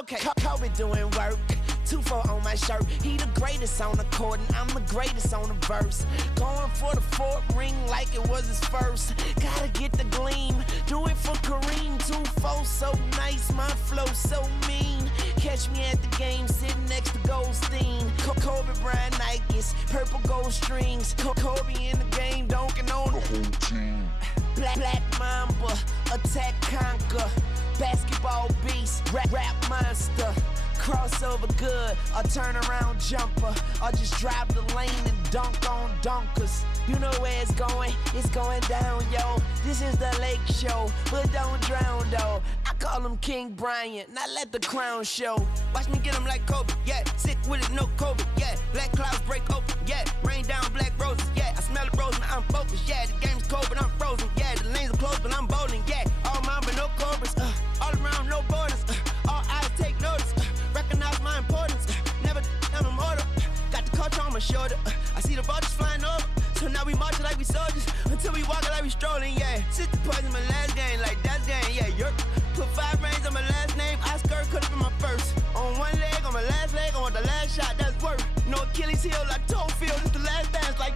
Okay, Kobe doing work. 2-4 on my shirt. He the greatest on the court, and I'm the greatest on the verse. Going for the fourth ring like it was his first. Gotta get the gleam. Do it for Kareem. 2-4 so nice, my flow so mean. Catch me at the game sitting next to Goldstein. Kobe Bryant Nikes, purple gold strings. Kobe in the game, dunking on the whole team. Black Mamba, attack conquer. Basketball beast, rap monster. Crossover good, a turnaround jumper. Or just drive the lane and dunk on dunkers. You know where it's going down, yo. This is the Lake Show, but don't drown, though. I call him King Bryant, not let the crown show. Watch me get him like Kobe, yeah. Sick with it, no COVID, yeah. Black clouds break open, yeah. Rain down black roses, yeah. I smell the rose, now I'm focused, yeah. The game's cold, but I'm frozen, yeah. The lanes are closed, but I'm bowling, yeah. All mine, but no cobras, all around, no borders. All eyes take notice, recognize my importance. Never I'm immortal. Got the culture on my shoulder. I see the vultures flying over. So now we marching like we soldiers until we walking like we strolling, yeah. 60 points in my last game, like that's game, yeah. You're put 5 rings on my last name. Oscar could have been my first. On one leg, on my last leg, I want the last shot, that's worth. No Achilles heel like toe field. It's the last dance, like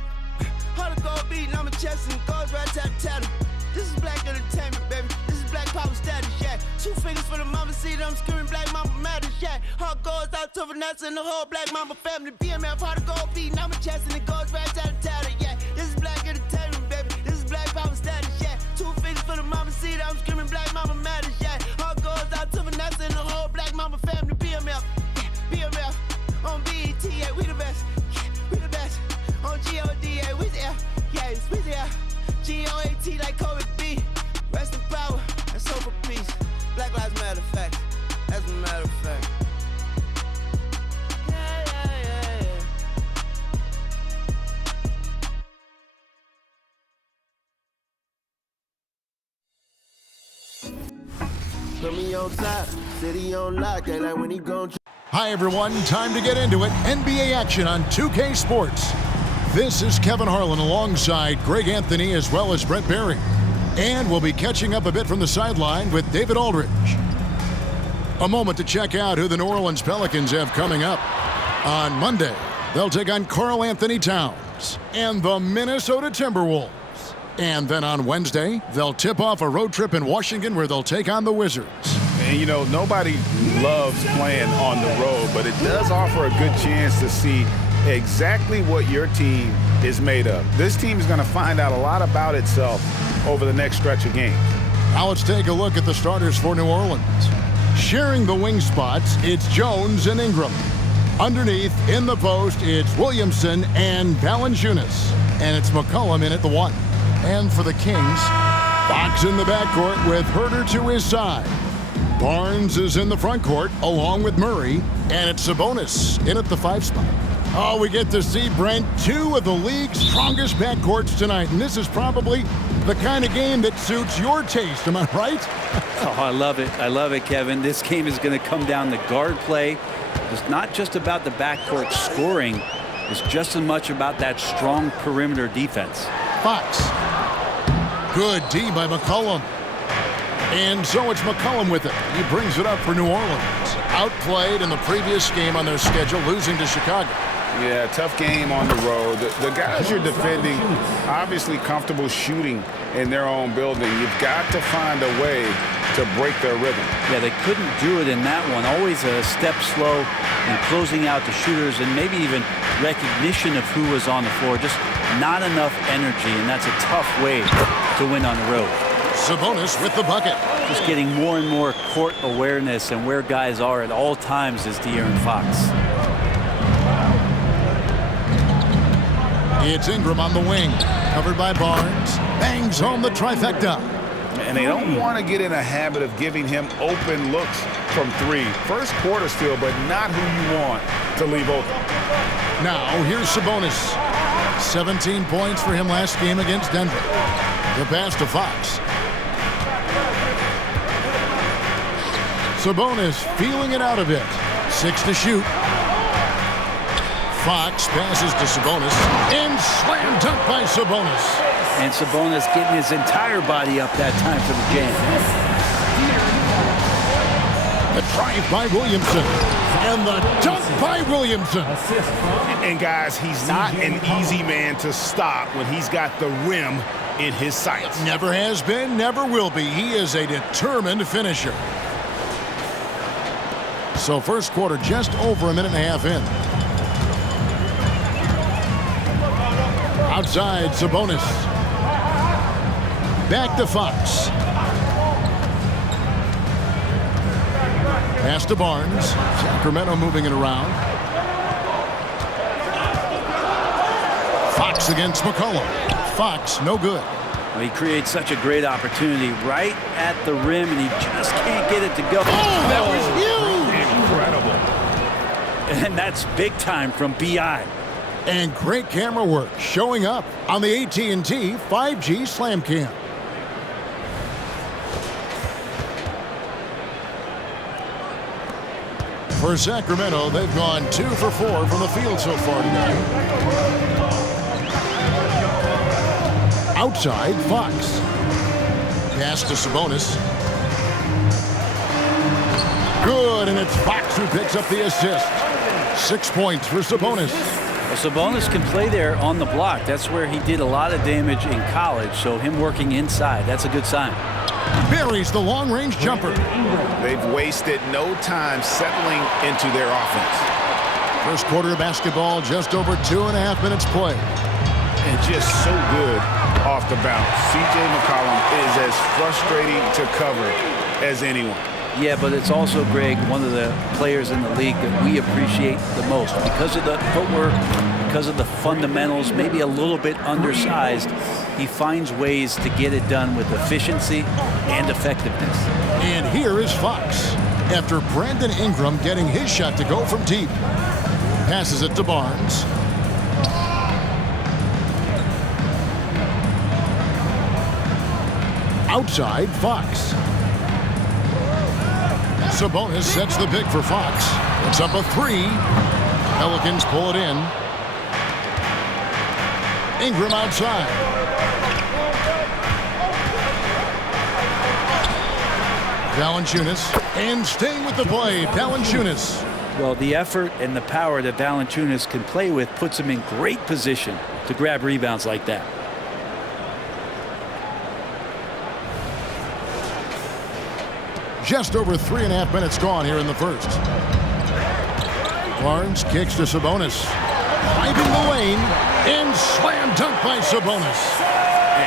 how the gold beating on my chest and goes right tat. This is black entertainment, baby. This is black power status, yeah. 2 fingers for the mama, see them screaming black mama matters, yeah. Heart goes out to Vanessa and the whole black mama family. BMF, how the gold beating on my chest and it goes right tat, yeah. This is black entertainment, baby. This is black power status, yeah. 2 fingers for the mama, see them screaming black mama matters, yeah. Heart goes out to Vanessa and the whole black mama family. BMF, yeah. BMF, on BET, yeah, we the best, yeah, we the best. On GOD, yeah, we there, yeah, we there. GOAT like Kobe B. Rest in power and soul for peace. Black Lives Matter fact. As a matter of fact. Yeah. Put me on top, city on lock, and like when he gon' Hi everyone, time to get into it. NBA action on 2K Sports. This is Kevin Harlan alongside Greg Anthony as well as Brett Barry. And we'll be catching up a bit from the sideline with David Aldridge. A moment to check out who the New Orleans Pelicans have coming up. On Monday, they'll take on Karl Anthony Towns and the Minnesota Timberwolves. And then on Wednesday, they'll tip off a road trip in Washington where they'll take on the Wizards. And, you know, nobody loves playing on the road, but it does offer a good chance to see exactly what your team is made of. This team is going to find out a lot about itself over the next stretch of games. Now let's take a look at the starters for New Orleans. Sharing the wing spots, it's Jones and Ingram. Underneath, in the post, it's Williamson and Valanciunas. And it's McCollum in at the 1. And for the Kings, Fox in the backcourt with Herter to his side. Barnes is in the front court along with Murray. And it's Sabonis in at the 5 spot. Oh, we get to see, Brent, 2 of the league's strongest backcourts tonight. And this is probably the kind of game that suits your taste. Am I right? Oh, I love it. I love it, Kevin. This game is going to come down to guard play. It's not just about the backcourt scoring. It's just as much about that strong perimeter defense. Fox. Good D by McCollum. And so it's McCollum with it. He brings it up for New Orleans. Outplayed in the previous game on their schedule, losing to Chicago. Yeah, tough game on the road. The guys you're defending, obviously comfortable shooting in their own building. You've got to find a way to break their rhythm. Yeah, they couldn't do it in that one. Always a step slow in closing out the shooters and maybe even recognition of who was on the floor. Just not enough energy, and that's a tough way to win on the road. Sabonis with the bucket. Just getting more and more court awareness and where guys are at all times is De'Aaron Fox. It's Ingram on the wing, covered by Barnes. Bangs home the trifecta. And they don't want to get in a habit of giving him open looks from three. First quarter still, but not who you want to leave open. Now, here's Sabonis. 17 points for him last game against Denver. The pass to Fox. Sabonis feeling it out a bit. 6 to shoot. Fox passes to Sabonis. And slam dunk by Sabonis. And Sabonis getting his entire body up that time for the jam. The drive by Williamson. And the dunk by Williamson. And guys, he's not an easy man to stop when he's got the rim in his sights. Never has been, never will be. He is a determined finisher. So first quarter just over a minute and a half in. Outside, Sabonis. Back to Fox. Pass to Barnes. Sacramento moving it around. Fox against McCollum. Fox, no good. Well, he creates such a great opportunity right at the rim, and he just can't get it to go. Oh, that was huge! Incredible. And that's big time from B.I. And great camera work showing up on the AT&T 5G Slam Cam. For Sacramento, they've gone 2 for 4 from the field so far tonight. Outside, Fox. Pass to Sabonis. Good, and it's Fox who picks up the assist. 6 points for Sabonis. Well, Sabonis can play there on the block. That's where he did a lot of damage in college, so him working inside, that's a good sign. Buries the long-range jumper. They've wasted no time settling into their offense. First quarter of basketball, just over 2.5 minutes play. And just so good off the bounce. C.J. McCollum is as frustrating to cover as anyone. Yeah, but it's also, Greg, one of the players in the league that we appreciate the most. Because of the footwork, because of the fundamentals, maybe a little bit undersized, he finds ways to get it done with efficiency and effectiveness. And here is Fox. After Brandon Ingram getting his shot to go from deep. Passes it to Barnes. Outside, Fox. Sabonis sets the pick for Fox. It's up a 3. Pelicans pull it in. Ingram outside. Valanciunas. And staying with the play, Valanciunas. Well, the effort and the power that Valanciunas can play with puts him in great position to grab rebounds like that. Just over 3.5 minutes gone here in the first. Barnes kicks to Sabonis. Driving the lane. And slam dunk by Sabonis.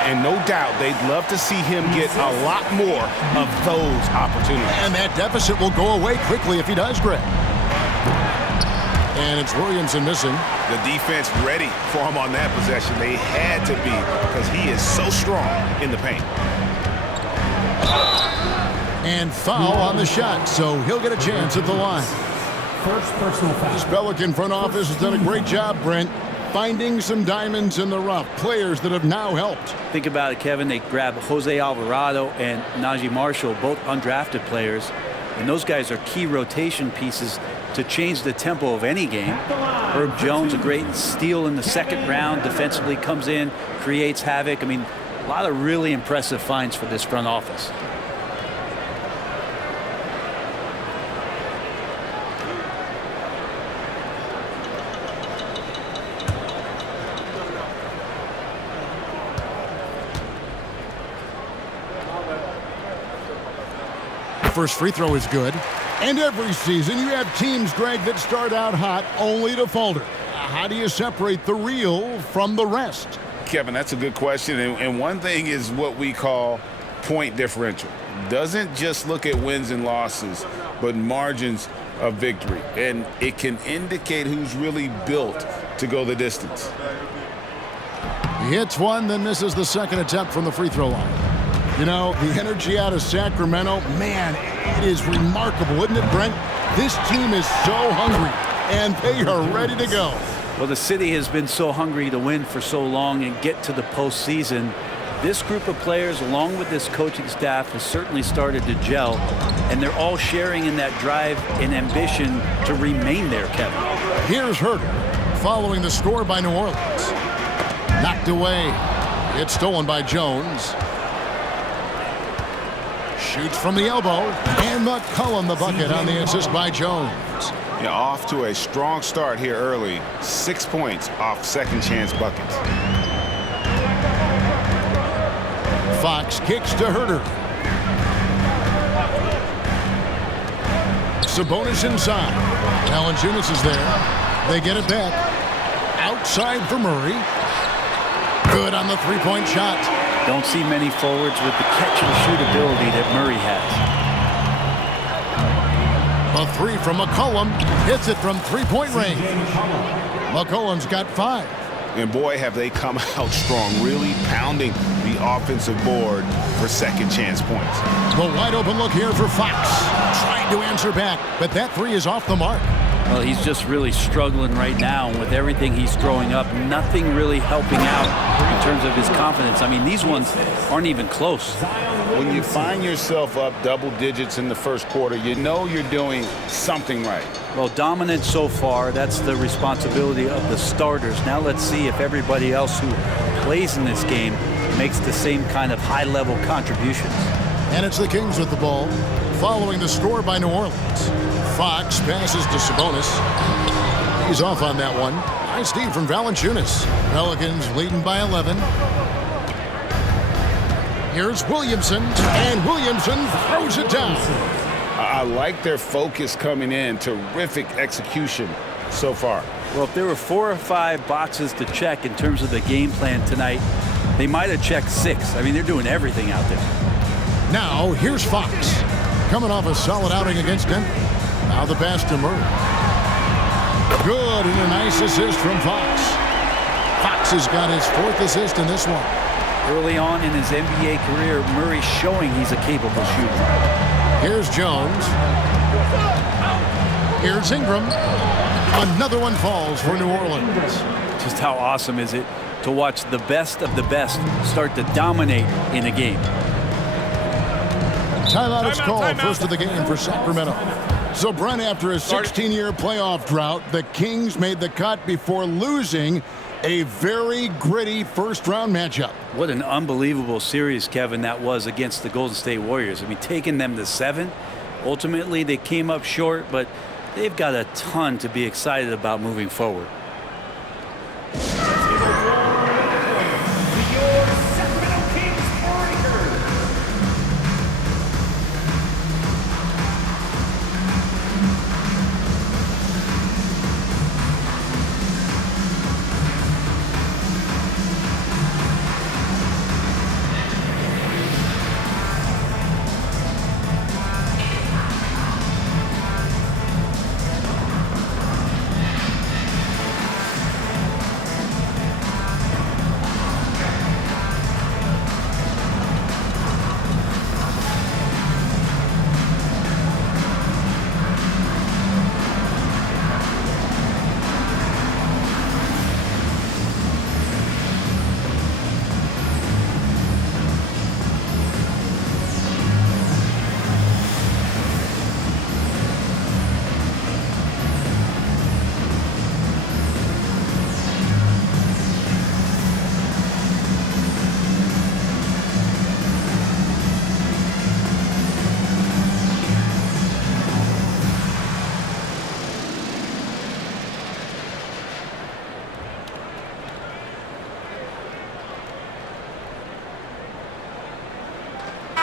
And no doubt they'd love to see him get a lot more of those opportunities. And that deficit will go away quickly if he does, Greg. And it's Williamson missing. The defense ready for him on that possession. They had to be because he is so strong in the paint. And foul on the shot, so he'll get a chance at the line. First personal foul. This Pelican front office has done a great job, Brent, finding some diamonds in the rough, players that have now helped. Think about it, Kevin. They grabbed Jose Alvarado and Najee Marshall, both undrafted players, and those guys are key rotation pieces to change the tempo of any game. Herb Jones, a great steal in the second round, defensively comes in, creates havoc. I mean, a lot of really impressive finds for this front office. First free throw is good. And every season you have teams, Greg, that start out hot only to falter. How do you separate the real from the rest? Kevin, that's a good question. And one thing is what we call point differential. Doesn't just look at wins and losses, but margins of victory. And it can indicate who's really built to go the distance. He hits one, then misses the second attempt from the free throw line. You know, the energy out of Sacramento, man, it is remarkable, isn't it, Brent? This team is so hungry, and they are ready to go. Well, the city has been so hungry to win for so long and get to the postseason. This group of players, along with this coaching staff, has certainly started to gel, and they're all sharing in that drive and ambition to remain there, Kevin. Here's Herter, following the score by New Orleans. Knocked away. It's stolen by Jones. Shoots from the elbow, and McCollum the bucket on the assist by Jones. Yeah, off to a strong start here early. 6 points off second chance buckets. Fox kicks to Herter. Sabonis inside. Valanciunas is there. They get it back. Outside for Murray. Good on the three-point shot. Don't see many forwards with the catch-and-shoot ability that Murray has. A three from McCollum. Hits it from three-point range. McCollum's got 5. And boy, have they come out strong, really pounding the offensive board for second chance points. The wide open look here for Fox. Trying to answer back, but that three is off the mark. Well, he's just really struggling right now. And with everything he's throwing up, nothing really helping out in terms of his confidence. I mean, these ones aren't even close. When you find yourself up double digits in the first quarter, you know you're doing something right. Well, dominant so far. That's the responsibility of the starters. Now let's see if everybody else who plays in this game makes the same kind of high-level contributions. And it's the Kings with the ball, following the score by New Orleans. Fox passes to Sabonis. He's off on that one. Nice D from Valanciunas. Pelicans leading by 11. Here's Williamson, and Williamson throws it down. I like their focus coming in. Terrific execution so far. Well, if there were 4 or 5 boxes to check in terms of the game plan tonight, they might have checked 6. I mean, they're doing everything out there. Now, here's Fox. Coming off a solid outing against Denver. Now the pass to Murray. Good, and a nice assist from Fox. Fox has got his 4th assist in this one. Early on in his NBA career, Murray's showing he's a capable shooter. Here's Jones. Here's Ingram. Another one falls for New Orleans. Just how awesome is it to watch the best of the best start to dominate in a game? Timeout is called. First of the game for Sacramento. So, Brent, after a 16-year playoff drought, the Kings made the cut before losing a very gritty first-round matchup. What an unbelievable series, Kevin, that was against the Golden State Warriors. I mean, taking them to 7. Ultimately, they came up short, but they've got a ton to be excited about moving forward.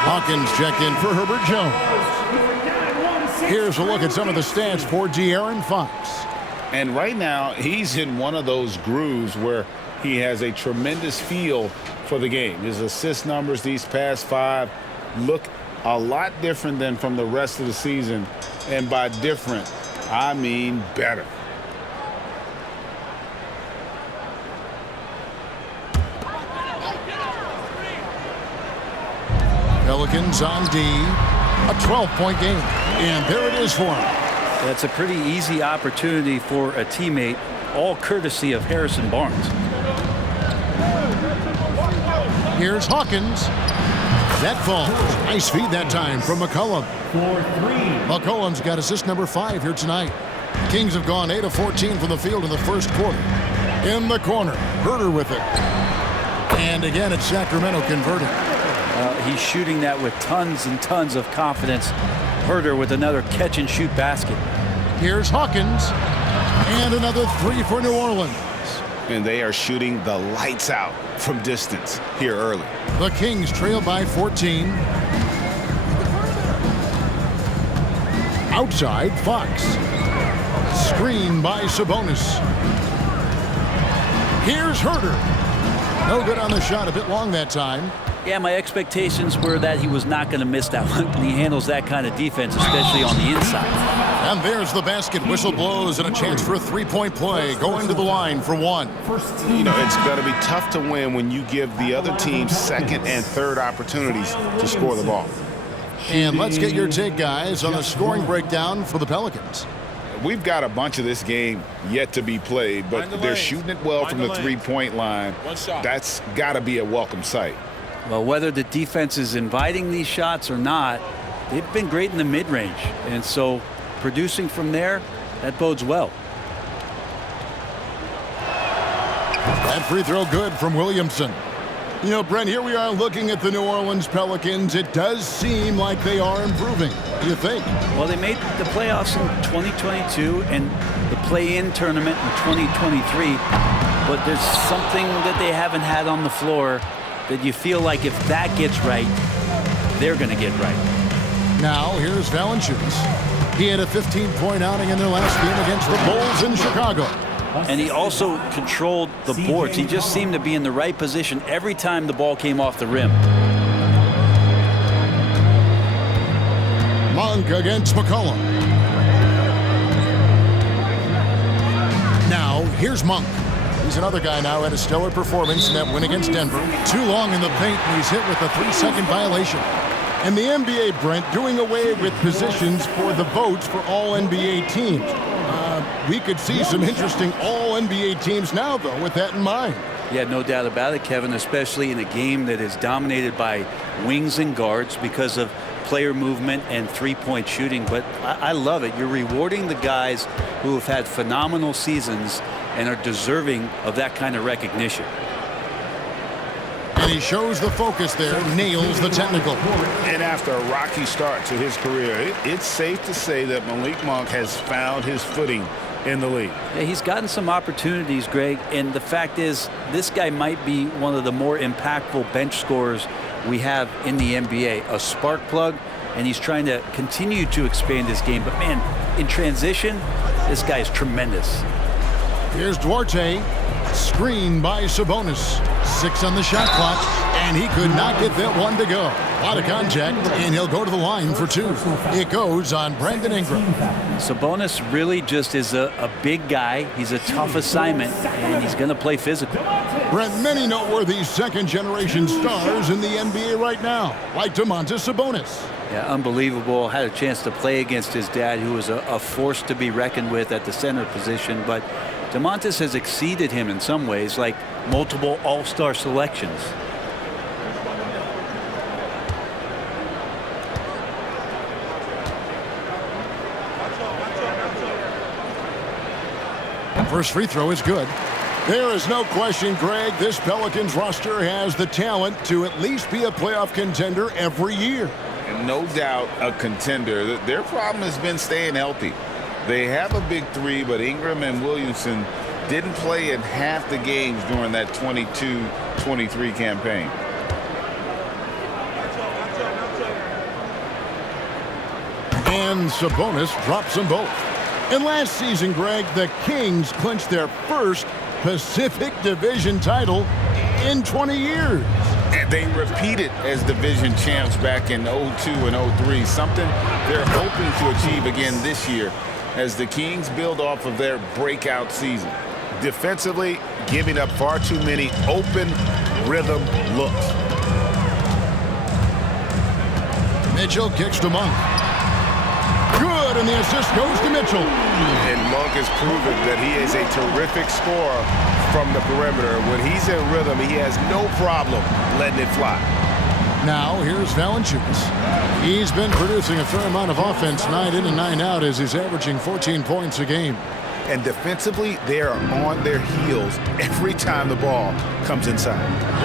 Hawkins checked in for Herbert Jones. Here's a look at some of the stats for De'Aaron Fox. And right now, he's in one of those grooves where he has a tremendous feel for the game. His assist numbers these past 5 look a lot different than from the rest of the season. And by different, I mean better. Pelicans on D. A 12-point game. And there it is for him. That's a pretty easy opportunity for a teammate, all courtesy of Harrison Barnes. Here's Hawkins. That falls. Nice feed that time from McCollum. McCollum's got assist number 5 here tonight. Kings have gone 8 of 14 from the field in the first quarter. In the corner, Herter with it. And again, it's Sacramento converting. He's shooting that with tons and tons of confidence. Herter with another catch-and-shoot basket. Here's Hawkins. And another 3 for New Orleans. And they are shooting the lights out from distance here early. The Kings trail by 14. Outside, Fox. Screen by Sabonis. Here's Herter. No good on the shot, a bit long that time. Yeah, my expectations were that he was not going to miss that one. And he handles that kind of defense, especially on the inside. And there's the basket. Whistle blows and a chance for a three-point play. Going to the line for one. You know, it's going to be tough to win when you give the other team second and third opportunities to score the ball. And let's get your take, guys, on the scoring breakdown for the Pelicans. We've got a bunch of this game yet to be played, but they're shooting it well from the three-point line. That's got to be a welcome sight. Well, whether the defense is inviting these shots or not, they've been great in the mid-range. And so producing from there, that bodes well. That free throw good from Williamson. You know, Brent, here we are looking at the New Orleans Pelicans. It does seem like they are improving. What do you think? Well, they made the playoffs in 2022 and the play-in tournament in 2023. But there's something that they haven't had on the floor that you feel like if that gets right, they're going to get right. Now, here's Valanciunas. He had a 15-point outing in their last game against the Bulls in Chicago. And he also controlled the boards. He just seemed to be in the right position every time the ball came off the rim. Monk against McCollum. Now, here's Monk. He's another guy now had a stellar performance in that win against Denver. Too long in the paint, and he's hit with a 3-second violation. And the NBA, Brent, doing away with positions for the votes for all NBA teams. We could see some interesting all-NBA teams now, though, with that in mind. Yeah, no doubt about it, Kevin, especially in a game that is dominated by wings and guards because of player movement and three-point shooting. But I love it. You're rewarding the guys who have had phenomenal seasons and are deserving of that kind of recognition. And he shows the focus there, nails the technical. And after a rocky start to his career, it's safe to say that Malik Monk has found his footing in the league. Yeah, he's gotten some opportunities, Greg, and the fact is this guy might be one of the more impactful bench scorers we have in the NBA, a spark plug, and he's trying to continue to expand his game. But, man, in transition, this guy is tremendous. Here's Duarte, screened by Sabonis. 6 on the shot clock, and he could not get that one to go. A lot of contact, and he'll go to the line for 2. It goes on Brandon Ingram. Sabonis really just is a big guy. He's a tough assignment, and he's going to play physical. Brent, many noteworthy second-generation stars in the NBA right now, like Domantas Sabonis. Yeah, unbelievable. Had a chance to play against his dad, who was a force to be reckoned with at the center position, but Domantas has exceeded him in some ways, like multiple all-star selections. First free throw is good. There is no question, Greg, this Pelicans roster has the talent to at least be a playoff contender every year. And no doubt a contender. Their problem has been staying healthy. They have a big three, but Ingram and Williamson didn't play in half the games during that 22-23 campaign. And Sabonis drops them both. And last season, Greg, the Kings clinched their first Pacific Division title in 20 years. And they repeated as division champs back in 02 and 03, something they're hoping to achieve again this year as the Kings build off of their breakout season. Defensively, giving up far too many open rhythm looks. Mitchell kicks to Monk. Good, and the assist goes to Mitchell. And Monk has proven that he is a terrific scorer from the perimeter. When he's in rhythm, he has no problem letting it fly. Now, here's Valanciunas. He's been producing a fair amount of offense, 9 in and 9 out, as he's averaging 14 points a game. And defensively, they are on their heels every time the ball comes inside.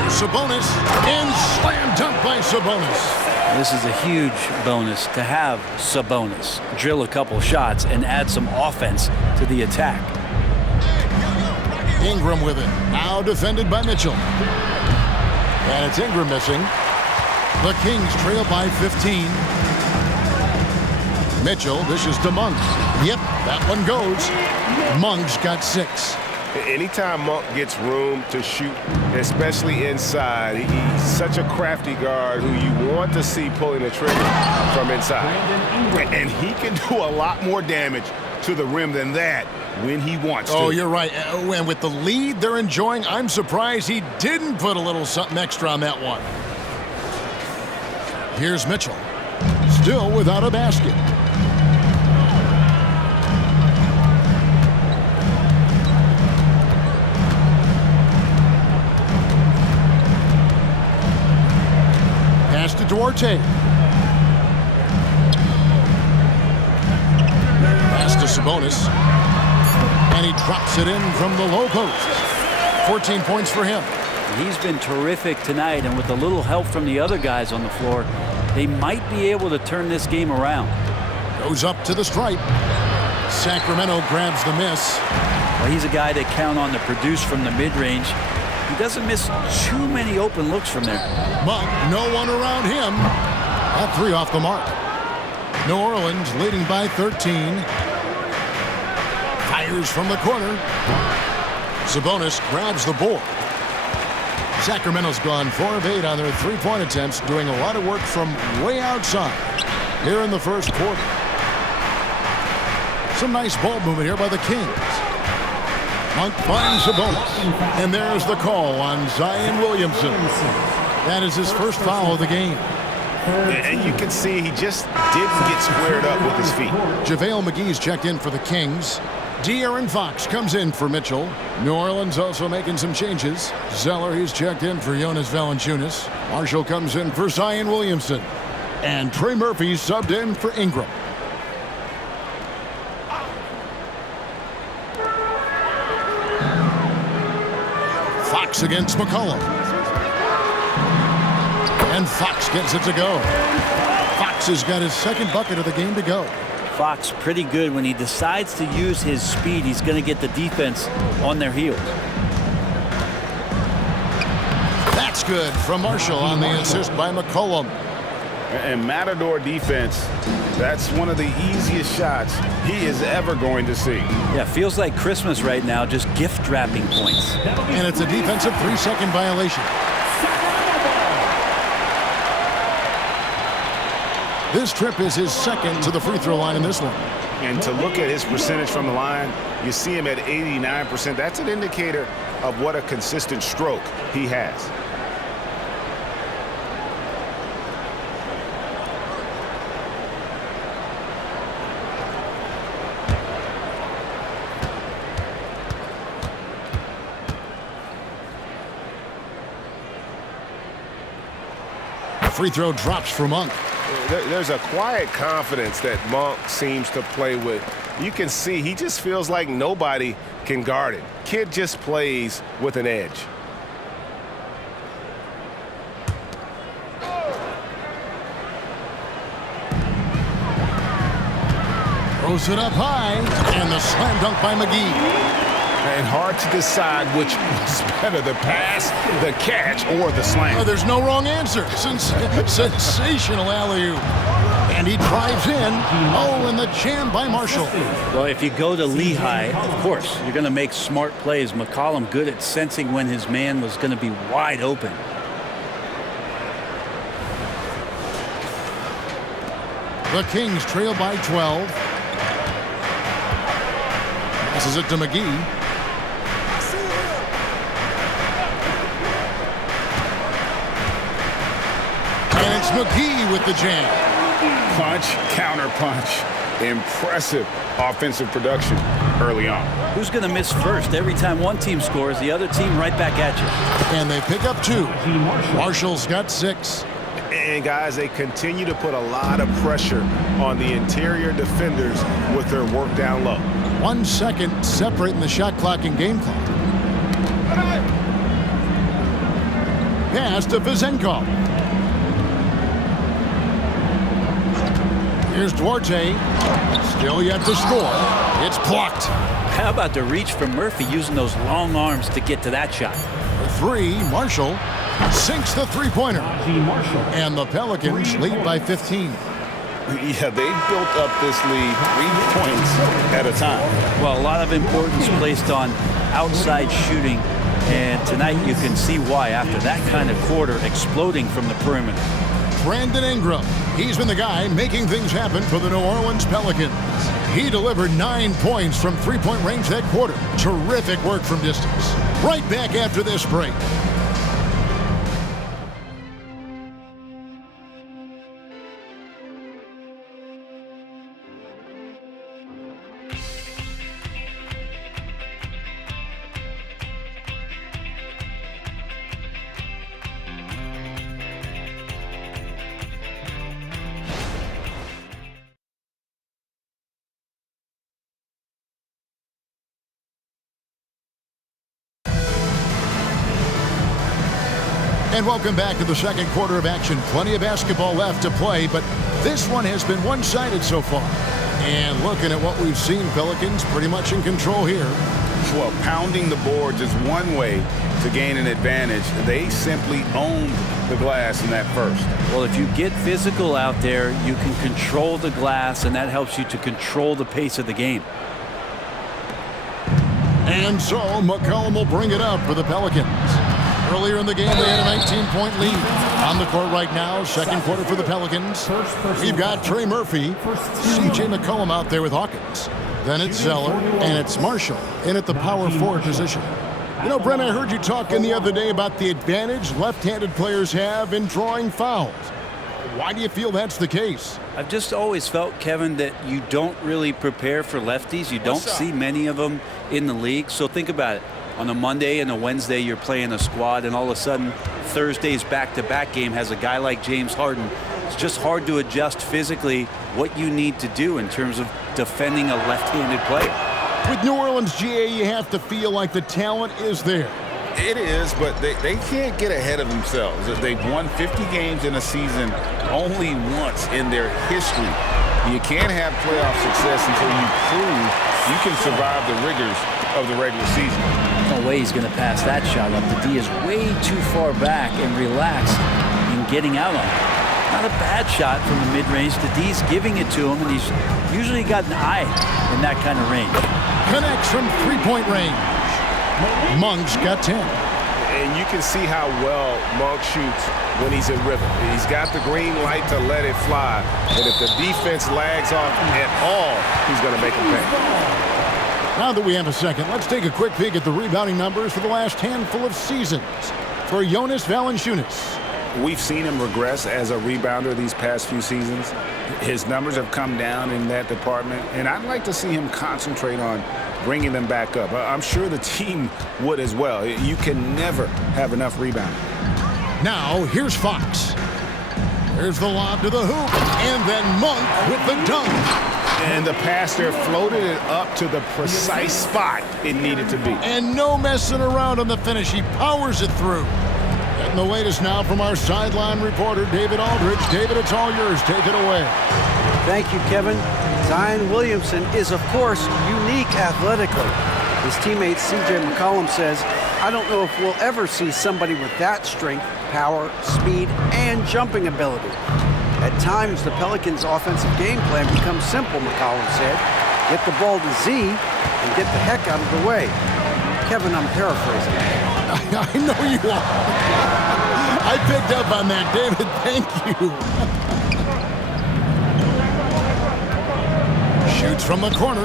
Sabonis, and slam dunk by Sabonis. This is a huge bonus to have Sabonis drill a couple shots and add some offense to the attack. Ingram with it. Now defended by Mitchell. And it's Ingram missing. The Kings trail by 15. Mitchell dishes to Monk. Yep, that one goes. Monk's got 6. Anytime Monk gets room to shoot, especially inside, he's such a crafty guard who you want to see pulling the trigger from inside. And he can do a lot more damage to the rim than that when he wants to. Oh, you're right. And with the lead they're enjoying, I'm surprised he didn't put a little something extra on that one. Here's Mitchell. Still without a basket. Pass to Duarte. Pass to Sabonis. And he drops it in from the low post. 14 points for him. He's been terrific tonight, and with a little help from the other guys on the floor, they might be able to turn this game around. Goes up to the stripe. Sacramento grabs the miss. Well, he's a guy they count on to produce from the mid-range. He doesn't miss too many open looks from there. Monk, no one around him. That 3 off the mark. New Orleans leading by 13. Fires from the corner. Sabonis grabs the board. Sacramento's gone 4 of 8 on their 3-point attempts, doing a lot of work from way outside here in the first quarter. Some nice ball movement here by the Kings. Monk finds Sabonis, and there's the call on Zion Williamson. That is his first foul of the game. And you can see he just didn't get squared up with his feet. JaVale McGee's checked in for the Kings. De'Aaron Fox comes in for Mitchell. New Orleans also making some changes. Zeller, he's checked in for Jonas Valanciunas. Marshall comes in for Zion Williamson. And Trey Murphy's subbed in for Ingram. Fox against McCollum. And Fox gets it to go. Fox has got his second bucket of the game to go. Fox pretty good when he decides to use his speed. He's going to get the defense on their heels. That's good from Marshall on the assist by McCollum. And Matador defense, that's one of the easiest shots he is ever going to see. Yeah, feels like Christmas right now, just gift wrapping points. And it's a defensive 3-second violation. This trip is his second to the free throw line in this one. And to look at his percentage from the line, you see him at 89%. That's an indicator of what a consistent stroke he has. Free throw drops for Monk. There's a quiet confidence that Monk seems to play with. You can see he just feels like nobody can guard him. Kid just plays with an edge. Throws it up high, and the slam dunk by McGee. And hard to decide which was better, the pass, the catch, or the slam. Oh, there's no wrong answer. Sensational alley-oop. And he drives in. Oh, and the jam by Marshall. Well, if you go to Lehigh, of course, you're going to make smart plays. McCollum good at sensing when his man was going to be wide open. The Kings trail by 12. Passes it to McGee. And it's McGee with the jam. Punch, counter punch. Impressive offensive production early on. Who's going to miss first? Every time one team scores, the other team right back at you. And they pick up 2. Marshall's got 6. And guys, they continue to put a lot of pressure on the interior defenders with their work down low. 1 second separating the shot clock and game clock. Pass to Vizenkov. Here's Duarte. Still yet to score. It's blocked. How about the reach from Murphy using those long arms to get to that shot? For 3, Marshall sinks the three-pointer. And the Pelicans lead by 15. Yeah, they built up this lead 3 points at a time. Well, a lot of importance placed on outside shooting. And tonight you can see why after that kind of quarter exploding from the perimeter. Brandon Ingram. He's been the guy making things happen for the New Orleans Pelicans. He delivered 9 points from three-point range that quarter. Terrific work from distance. Right back after this break. And welcome back to the second quarter of action. Plenty of basketball left to play, but this one has been one-sided so far. And looking at what we've seen, Pelicans pretty much in control here. Well, pounding the boards is one way to gain an advantage. They simply owned the glass in that first. Well, if you get physical out there, you can control the glass, and that helps you to control the pace of the game. And so McCollum will bring it up for the Pelicans. Earlier in the game, they had a 19-point lead. On the court right now, second quarter for the Pelicans. We've got Trey Murphy, C.J. McCollum out there with Hawkins. Then it's Zeller, and it's Marshall in at the power forward position. You know, Brent, I heard you talking the other day about the advantage left-handed players have in drawing fouls. Why do you feel that's the case? I've just always felt, Kevin, that you don't really prepare for lefties. You don't see many of them in the league. So think about it. On a Monday and a Wednesday, you're playing a squad, and all of a sudden, Thursday's back-to-back game has a guy like James Harden. It's just hard to adjust physically what you need to do in terms of defending a left-handed player. With New Orleans, GA, you have to feel like the talent is there. It is, but they can't get ahead of themselves. They've won 50 games in a season only once in their history. You can't have playoff success until you prove you can survive the rigors of the regular season. No way he's going to pass that shot up. The D is way too far back and relaxed in getting out on it. Not a bad shot from the mid-range. The D's giving it to him, and he's usually got an eye in that kind of range. Connects from three-point range. Monk's got 10. And you can see how well Monk shoots when he's in rhythm. He's got the green light to let it fly. And if the defense lags off at all, he's going to make them pay. Now that we have a second, let's take a quick peek at the rebounding numbers for the last handful of seasons for Jonas Valanciunas. We've seen him regress as a rebounder these past few seasons. His numbers have come down in that department, and I'd like to see him concentrate on bringing them back up. I'm sure the team would as well. You can never have enough rebounding. Now, here's Fox. There's the lob to the hoop, and then Monk with the dunk. And the pass there floated it up to the precise spot it needed to be. And no messing around on the finish. He powers it through. And the latest now from our sideline reporter, David Aldridge. David, it's all yours. Take it away. Thank you, Kevin. Zion Williamson is, of course, unique athletically. His teammate C.J. McCollum says, I don't know if we'll ever see somebody with that strength, power, speed, and jumping ability. At times, the Pelicans' offensive game plan becomes simple, McCollum said. Get the ball to Z and get the heck out of the way. Kevin, I'm paraphrasing. I know you are. I picked up on that, David. Thank you. Shoots from the corner.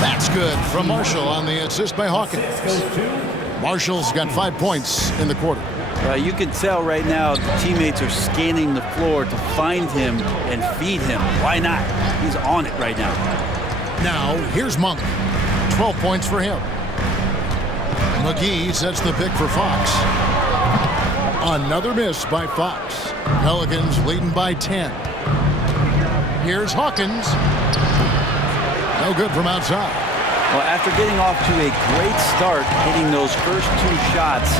That's good from Marshall on the assist by Hawkins. Marshall's got 5 points in the quarter. You can tell right now the teammates are scanning the floor to find him and feed him. Why not? He's on it right now. Now, here's Monk. 12 points for him. McGee sets the pick for Fox. Another miss by Fox. Pelicans leading by 10. Here's Hawkins. No good from outside. Well, after getting off to a great start, hitting those first 2 shots,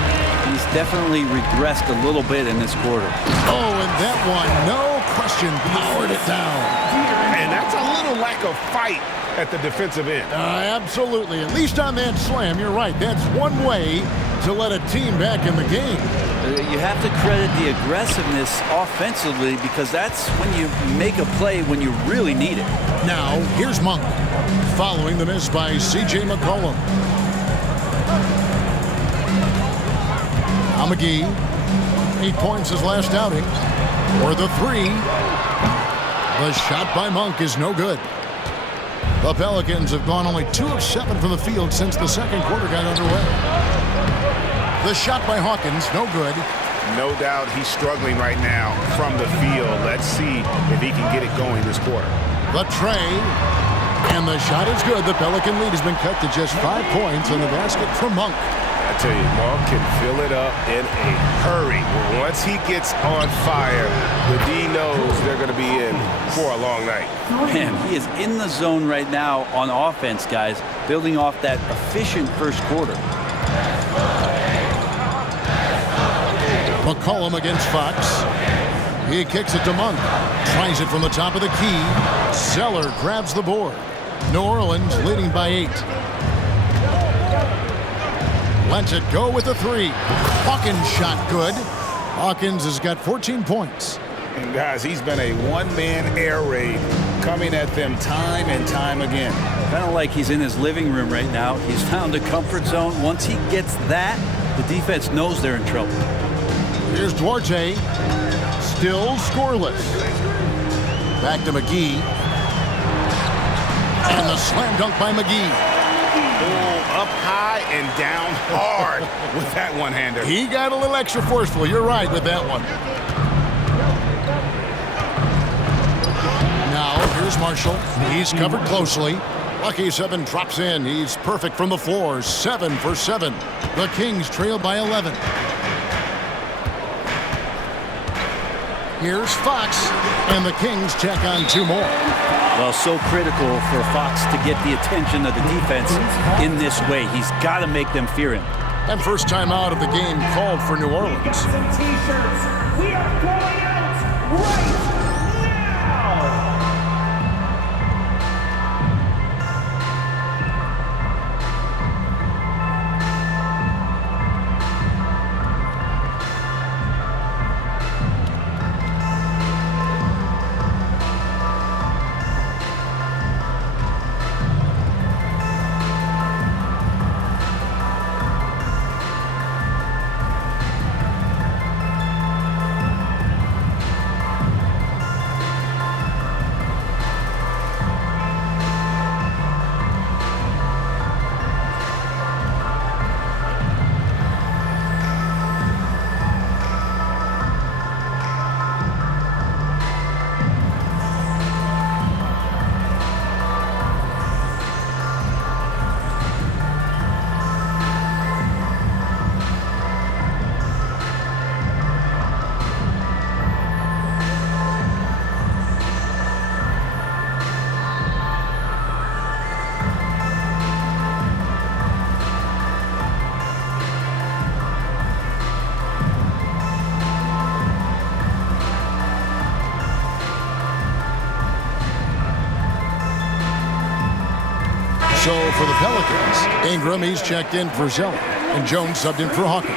he's definitely regressed a little bit in this quarter. Oh, and that one, no question, powered it down. And that's a little lack of fight at the defensive end. Absolutely. At least on that slam, you're right. That's one way to let a team back in the game. You have to credit the aggressiveness offensively because that's when you make a play when you really need it. Now, here's Monk, following the miss by C.J. McCollum. Now McGee, 8 points his last outing. For the 3. The shot by Monk is no good. The Pelicans have gone only 2 of 7 from the field since the second quarter got underway. The shot by Hawkins, no good. No doubt he's struggling right now from the field. Let's see if he can get it going this quarter. The tray, and the shot is good. The Pelican lead has been cut to just 5 points in the basket from Monk. I tell you, Monk can fill it up in a hurry. Once he gets on fire, the D knows they're going to be in for a long night. Man, he is in the zone right now on offense, guys, building off that efficient first quarter. McCollum against Fox. He kicks it to Monk. Tries it from the top of the key. Zeller grabs the board. New Orleans leading by 8. Lets it go with the 3. Hawkins shot good. Hawkins has got 14 points. And guys, he's been a one-man air raid coming at them time and time again. Kind of like he's in his living room right now. He's found a comfort zone. Once he gets that, the defense knows they're in trouble. Here's Duarte. Still scoreless. Back to McGee. And the slam dunk by McGee. Oh, up high and down hard with that one-hander. He got a little extra forceful. You're right with that one. Now, here's Marshall. He's covered closely. Lucky 7 drops in. He's perfect from the floor. 7 for 7. The Kings trail by 11. Here's Fox, and the Kings check on 2 more. Well, so critical for Fox to get the attention of the defense in this way. He's got to make them fear him. And first time out of the game called for New Orleans. And t-shirts. We are going out right now. So for the Pelicans, Ingram, he's checked in for Zeller, and Jones subbed in for Hawkins.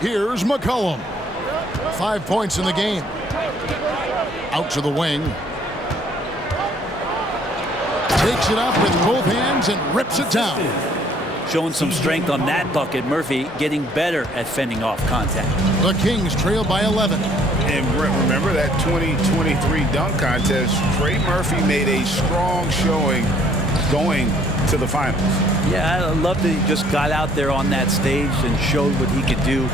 Here's McCollum. 5 points in the game. Out to the wing. Takes it up with both hands and rips it down. Showing some strength on that bucket. Murphy getting better at fending off contact. The Kings trail by 11. And remember that 2023 dunk contest, Trey Murphy made a strong showing going to the finals. Yeah, I love that he just got out there on that stage and showed what he could do.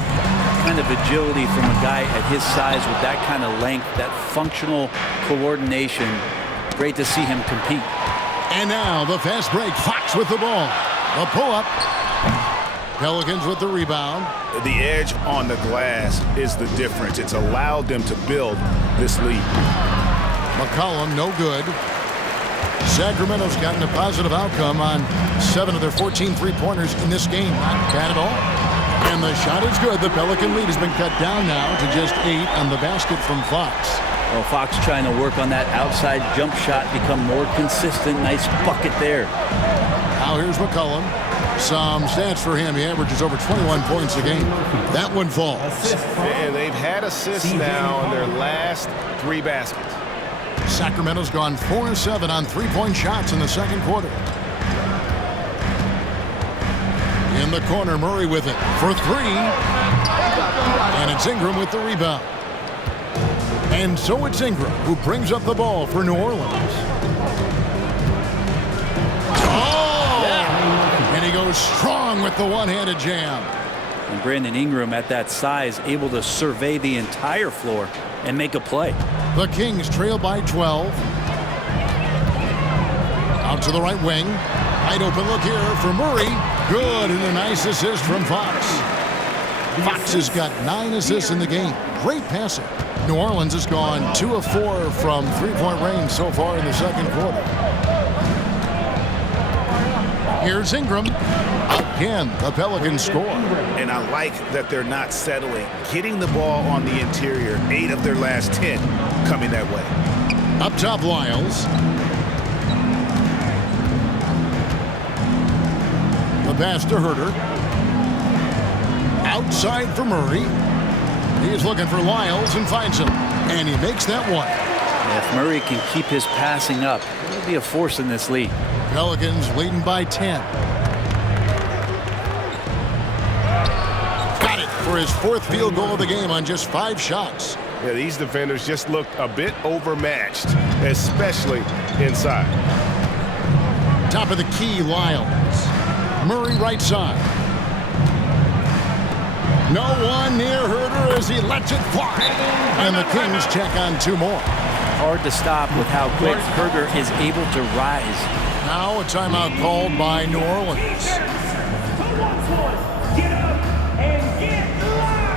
Kind of agility from a guy at his size with that kind of length, that functional coordination. Great to see him compete. And now the fast break. Fox with the ball. The pull-up. Pelicans with the rebound. The edge on the glass is the difference. It's allowed them to build this lead. McCollum, no good. Sacramento's gotten a positive outcome on 7 of their 14 three-pointers in this game. Not bad at all. And the shot is good. The Pelican lead has been cut down now to just 8 on the basket from Fox. Well, Fox trying to work on that outside jump shot, become more consistent. Nice bucket there. Now here's McCollum. Some stats for him. He averages over 21 points a game. That one falls. And they've had assists now in their last 3 baskets. Sacramento's gone 4 of 7 on three-point shots in the second quarter. In the corner, Murray with it for 3. And it's Ingram with the rebound. And so it's Ingram who brings up the ball for New Orleans. And he goes strong with the one-handed jam. And Brandon Ingram at that size able to survey the entire floor and make a play. The Kings trail by 12. Out to the right wing. Wide open look here for Murray. Good, and a nice assist from Fox. Fox has got 9 assists in the game. Great passing. New Orleans has gone 2 of 4 from three-point range so far in the second quarter. Here's Ingram. Again, the Pelicans score. And I like that they're not settling. Getting the ball on the interior, 8 of their last 10 coming that way. Up top, Lyles. The pass to Herter. Outside for Murray. He's looking for Lyles and finds him. And he makes that one. If Murray can keep his passing up, he'll be a force in this league. Pelicans leading by 10. Got it for his 4th field goal of the game on just 5 shots. Yeah, these defenders just looked a bit overmatched, especially inside. Top of the key, Lyles. Murray right side. No one near Herter as he lets it fly. And the Kings check on 2 more. Hard to stop with how quick Herter is able to rise. Now a timeout called by New Orleans. Get up and get loud!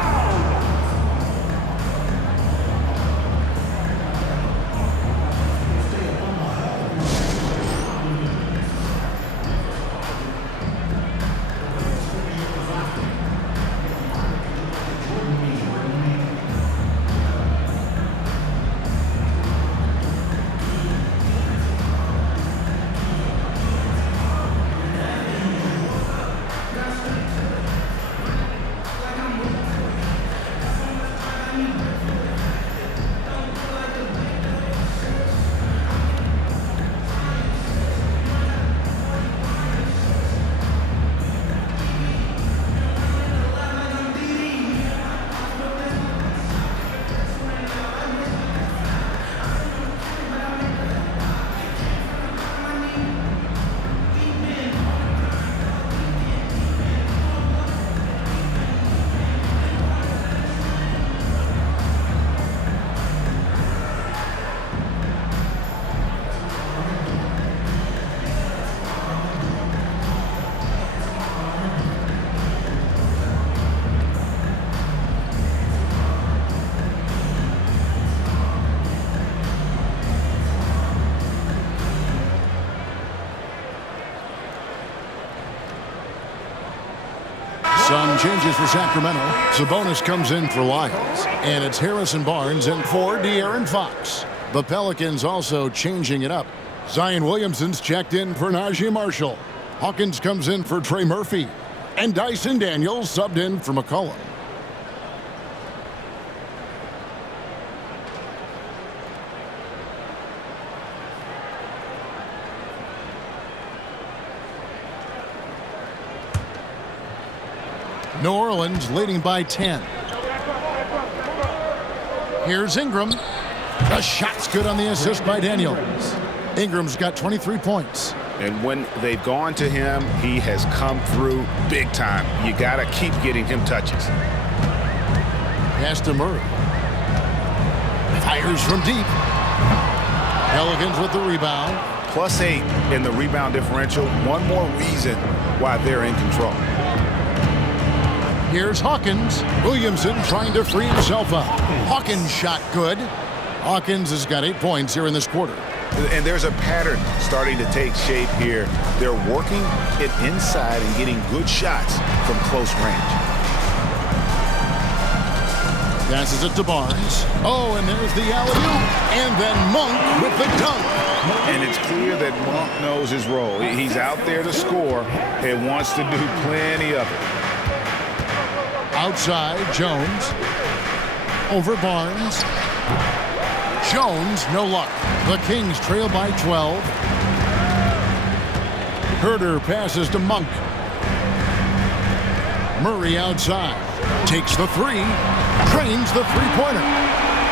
Some changes for Sacramento. Sabonis comes in for Lyles. And it's Harrison Barnes in for De'Aaron Fox. The Pelicans also changing it up. Zion Williamson's checked in for Najee Marshall. Hawkins comes in for Trey Murphy. And Dyson Daniels subbed in for McCollum. New Orleans leading by 10. Here's Ingram. The shot's good on the assist by Daniels. Ingram's got 23 points. And when they've gone to him, he has come through big time. You got to keep getting him touches. Pass to Murray. Fires from deep. Pelicans with the rebound. +8 in the rebound differential. One more reason why they're in control. Here's Hawkins. Williamson trying to free himself up. Hawkins shot good. Hawkins has got 8 points here in this quarter. And there's a pattern starting to take shape here. They're working it inside and getting good shots from close range. Passes it to Barnes. Oh, and there's the alley-oop. And then Monk with the dunk. And it's clear that Monk knows his role. He's out there to score and wants to do plenty of it. Outside, Jones. Over Barnes. Jones, no luck. The Kings trail by 12. Herder passes to Monk. Murray outside. Takes the three. Trains the three-pointer.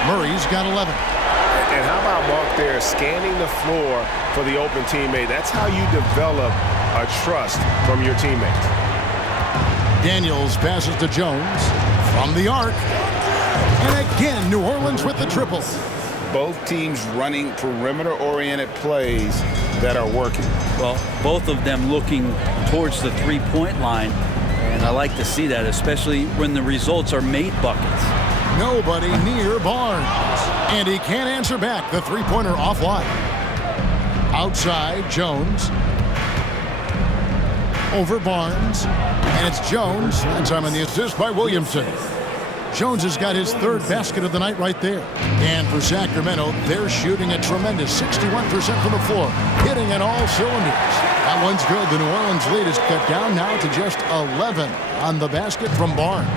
Murray's got 11. And how about Monk there scanning the floor for the open teammate? That's how you develop a trust from your teammates. Daniels passes to Jones from the arc. And again, New Orleans with the triple. Both teams running perimeter-oriented plays that are working. Well, both of them looking towards the three-point line. And I like to see that, especially when the results are made buckets. Nobody near Barnes. And he can't answer back. The three-pointer offline. Outside, Jones. Over Barnes. And it's Jones. That time on the assist by Williamson. Jones has got his third basket of the night right there. And for Sacramento, they're shooting a tremendous 61% from the floor, hitting at all cylinders. That one's good. The New Orleans lead is cut down now to just 11 on the basket from Barnes.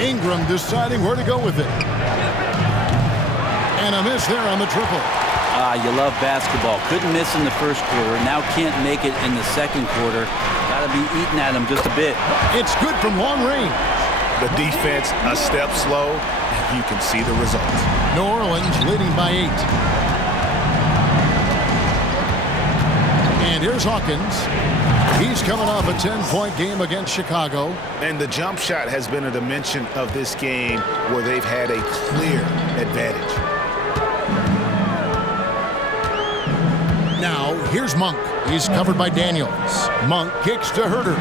Ingram deciding where to go with it. And a miss there on the triple. You love basketball. Couldn't miss in the first quarter. Now can't make it in the second quarter. Got to be eating at him just a bit. It's good from long range. The defense a step slow, and you can see the results. New Orleans leading by 8. And here's Hawkins. He's coming off a 10-point game against Chicago. And the jump shot has been a dimension of this game where they've had a clear advantage. Now, here's Monk. He's covered by Daniels. Monk kicks to Herder.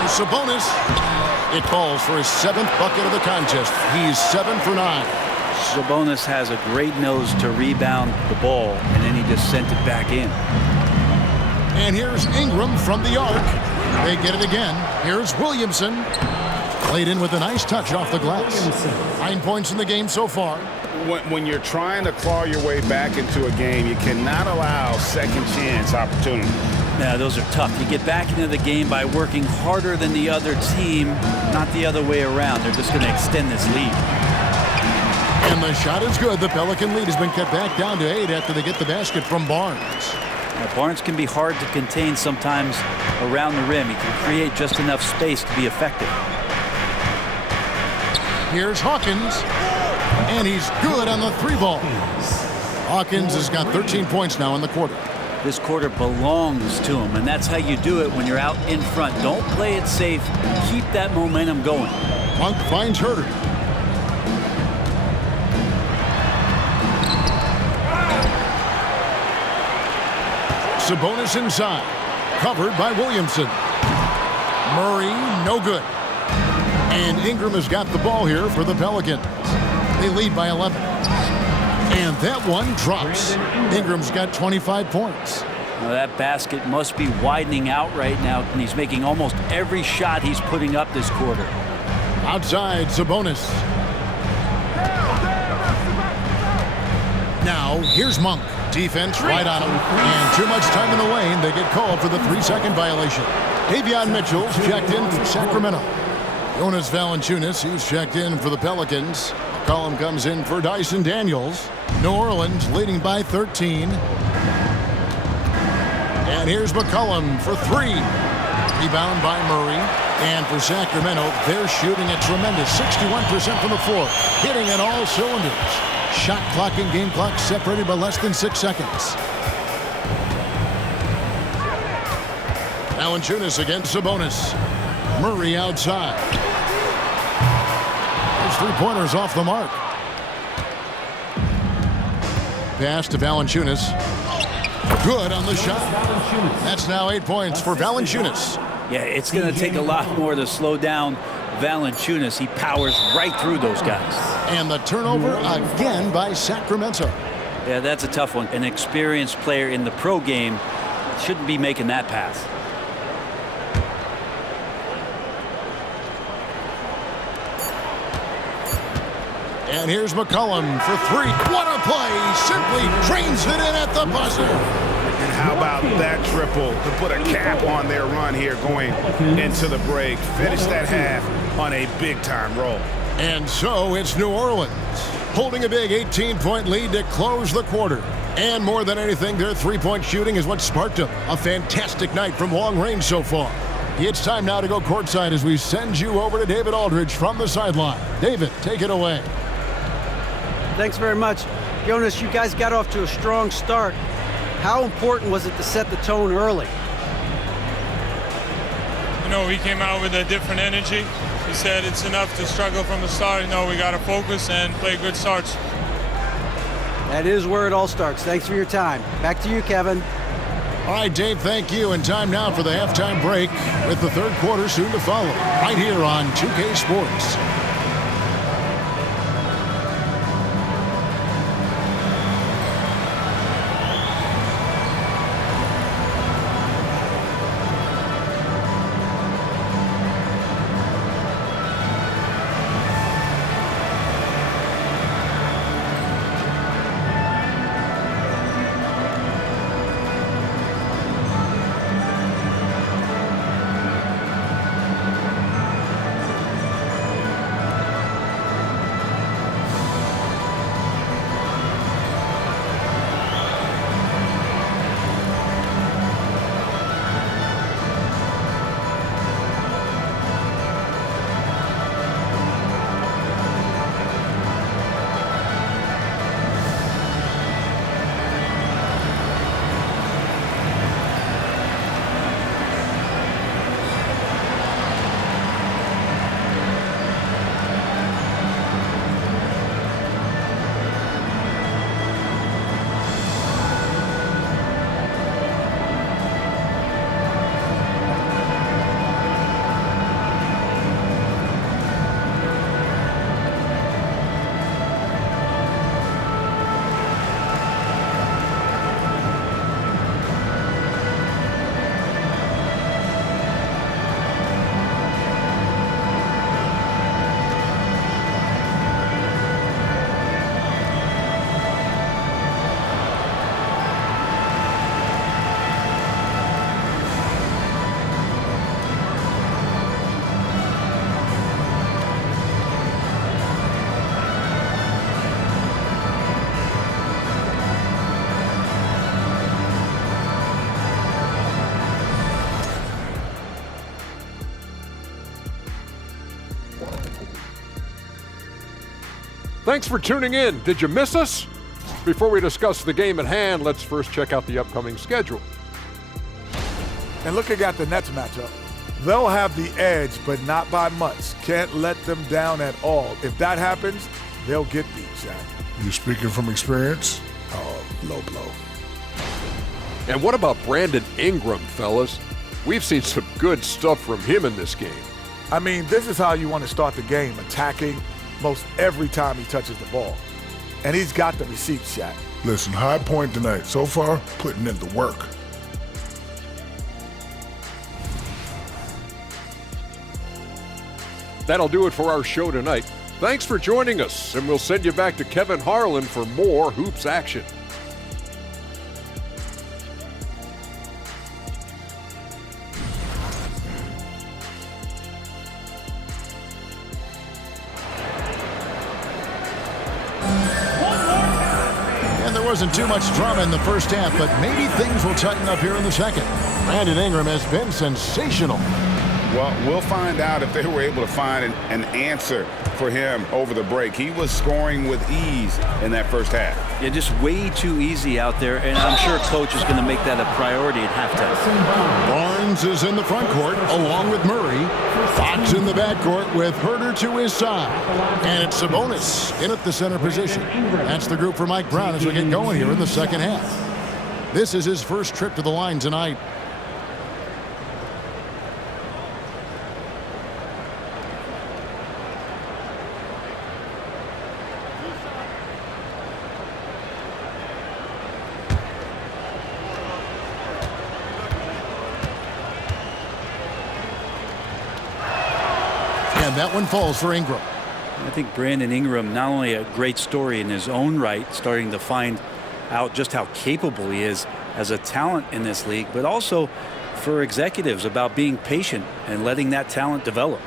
Here's Sabonis. It falls for his 7th bucket of the contest. He's 7 for 9. Sabonis has a great nose to rebound the ball, and then he just sent it back in. And here's Ingram from the arc. They get it again. Here's Williamson. Played in with a nice touch off the glass. 9 points in the game so far. When you're trying to claw your way back into a game, you cannot allow second chance opportunity. Yeah, those are tough. You get back into the game by working harder than the other team, not the other way around. They're just going to extend this lead. And the shot is good. The Pelican lead has been cut back down to 8 after they get the basket from Barnes. Now, Barnes can be hard to contain sometimes around the rim. He can create just enough space to be effective. Here's Hawkins. And he's good on the 3-ball. Hawkins has got 13 points now in the quarter. This quarter belongs to him, and that's how you do it when you're out in front. Don't play it safe. Keep that momentum going. Monk finds Herder. Sabonis inside. Covered by Williamson. Murray, no good. And Ingram has got the ball here for the Pelicans. They lead by 11. And that one drops. Ingram's got 25 points. Now that basket must be widening out right now, and he's making almost every shot he's putting up this quarter. Outside, Sabonis. Now, here's Monk. Defense right on him. And too much time in the lane. They get called for the 3-second violation. Davion Mitchell's checked in for Sacramento. Jonas Valanciunas, he's checked in for the Pelicans. McCollum comes in for Dyson Daniels. New Orleans leading by 13. And here's McCollum for three. Rebound by Murray. And for Sacramento, they're shooting a tremendous 61% from the floor, hitting at all cylinders. Shot clock and game clock separated by less than 6 seconds. Valanciunas against Sabonis. Murray outside. Those three-pointers off the mark. Pass to Valanciunas. Good on the shot. That's now 8 points for Valanciunas. Yeah, it's going to take a lot more to slow down Valanciunas. He powers right through those guys. And the turnover again by Sacramento. Yeah, that's a tough one. An experienced player in the pro game shouldn't be making that pass. And here's McCollum for three. What a play! Simply trains it in at the buzzer. And how about that triple to put a cap on their run here going into the break. Finish that half on a big-time roll. And so it's New Orleans holding a big 18-point lead to close the quarter. And more than anything, their three-point shooting is what sparked them. A fantastic night from long range so far. It's time now to go courtside as we send you over to David Aldridge from the sideline. David, take it away. Thanks very much. Jonas, you guys got off to a strong start. How important was it to set the tone early? You know, we came out with a different energy. We said it's enough to struggle from the start. You know, we got to focus and play good starts. That is where it all starts. Thanks for your time. Back to you, Kevin. All right, Dave, thank you. And time now for the halftime break with the third quarter soon to follow right here on 2K Sports. Thanks for tuning in. Did you miss us? Before we discuss the game at hand, let's first check out the upcoming schedule. And looking at the Nets matchup, they'll have the edge, but not by much. Can't let them down at all. If that happens, they'll get beat, Shaq. You speaking from experience? Oh, low blow. And what about Brandon Ingram, fellas? We've seen some good stuff from him in this game. I mean, this is how you want to start the game, attacking most every time he touches the ball. And he's got the receipts, Shaq. Listen, high point tonight. So far, putting in the work. That'll do it for our show tonight. Thanks for joining us, and we'll send you back to Kevin Harlan for more hoops action. wasn't too much drama in the first half, but maybe things will tighten up here in the second. Brandon Ingram has been sensational. Well, we'll find out if they were able to find an answer for him over the break. He was scoring with ease in that first half. Yeah, just way too easy out there, and I'm sure coach is going to make that a priority at halftime. Barnes is in the front court along with Murray. Fox in the backcourt with Herter to his side. And it's Sabonis in at the center position. That's the group for Mike Brown as we get going here in the second half. This is his first trip to the line tonight. And that one falls for Ingram. I think Brandon Ingram, not only a great story in his own right, starting to find out just how capable he is as a talent in this league, but also for executives about being patient and letting that talent develop.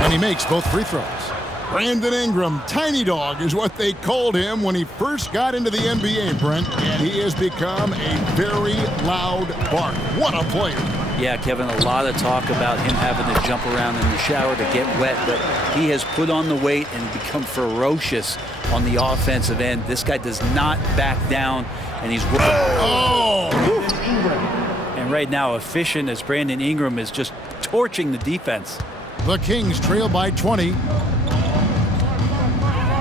And he makes both free throws. Brandon Ingram, Tiny Dog is what they called him when he first got into the NBA, Brent. And he has become a very loud bark. What a player. Yeah, Kevin, a lot of talk about him having to jump around in the shower to get wet, but he has put on the weight and become ferocious on the offensive end. This guy does not back down, and he's working. Oh! And right now, efficient as Brandon Ingram is just torching the defense. The Kings trail by 20.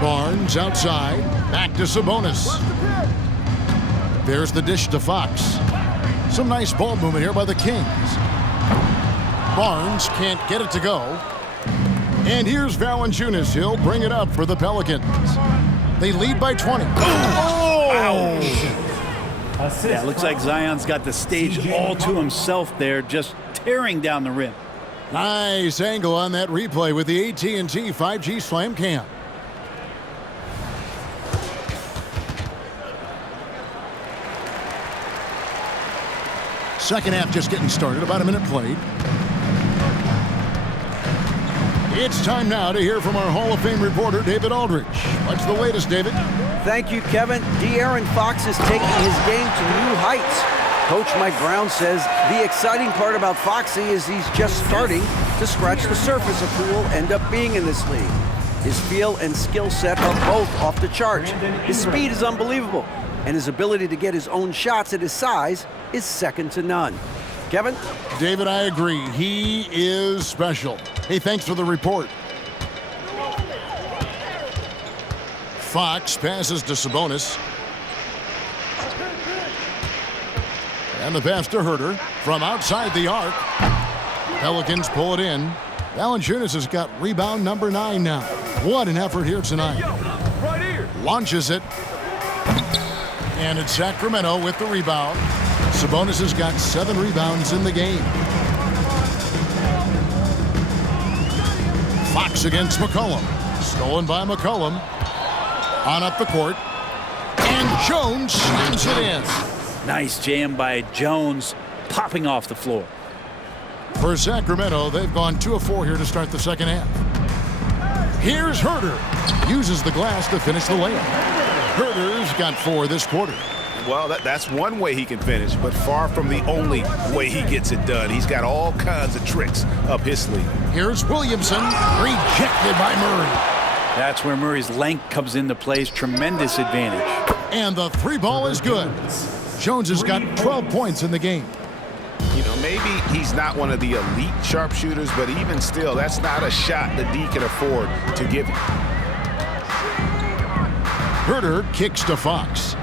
Barnes outside, back to Sabonis. There's the dish to Fox. Some nice ball movement here by the Kings. Barnes can't get it to go. And here's Valanciunas. He'll bring it up for the Pelicans. They lead by 20. Oh! Yeah, it looks like Zion's got the stage all to himself there, just tearing down the rim. Nice angle on that replay with the AT&T 5G Slam Cam. Second half just getting started, about a minute played. It's time now to hear from our Hall of Fame reporter, David Aldridge. What's the latest, David? Thank you, Kevin. De'Aaron Fox is taking his game to new heights. Coach Mike Brown says the exciting part about Foxy is he's just starting to scratch the surface of who will end up being in this league. His feel and skill set are both off the charts. His speed is unbelievable, and his ability to get his own shots at his size is second to none. Kevin? David, I agree. He is special. Hey, thanks for the report. Fox passes to Sabonis. And the pass to Herter from outside the arc. Pelicans pull it in. Valanciunas has got rebound number 9 now. What an effort here tonight. Launches it. And it's Sacramento with the rebound. Sabonis has got 7 rebounds in the game. Fox against McCollum. Stolen by McCollum. On up the court. And Jones slams it in. Nice jam by Jones, popping off the floor. For Sacramento, they've gone 2 of 4 here to start the second half. Here's Herter. Uses the glass to finish the layup. Herter's got 4 this quarter. Well, that's one way he can finish, but far from the only way he gets it done. He's got all kinds of tricks up his sleeve. Here's Williamson, rejected by Murray. That's where Murray's length comes into play. Tremendous advantage. And the 3 ball is good. Jones has got 12 points in the game. You know, maybe he's not one of the elite sharpshooters, but even still, that's not a shot that D can afford to give him. Herter kicks to Fox.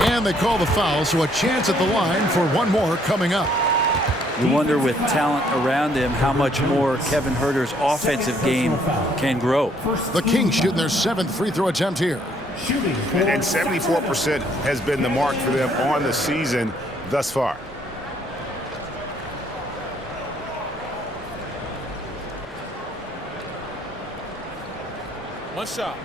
And they call the foul, so a chance at the line for one more coming up. You wonder, with talent around him, how much more Kevin Herter's offensive game can grow. The Kings shooting their 7th free throw attempt here. And 74% has been the mark for them on the season thus far. One shot.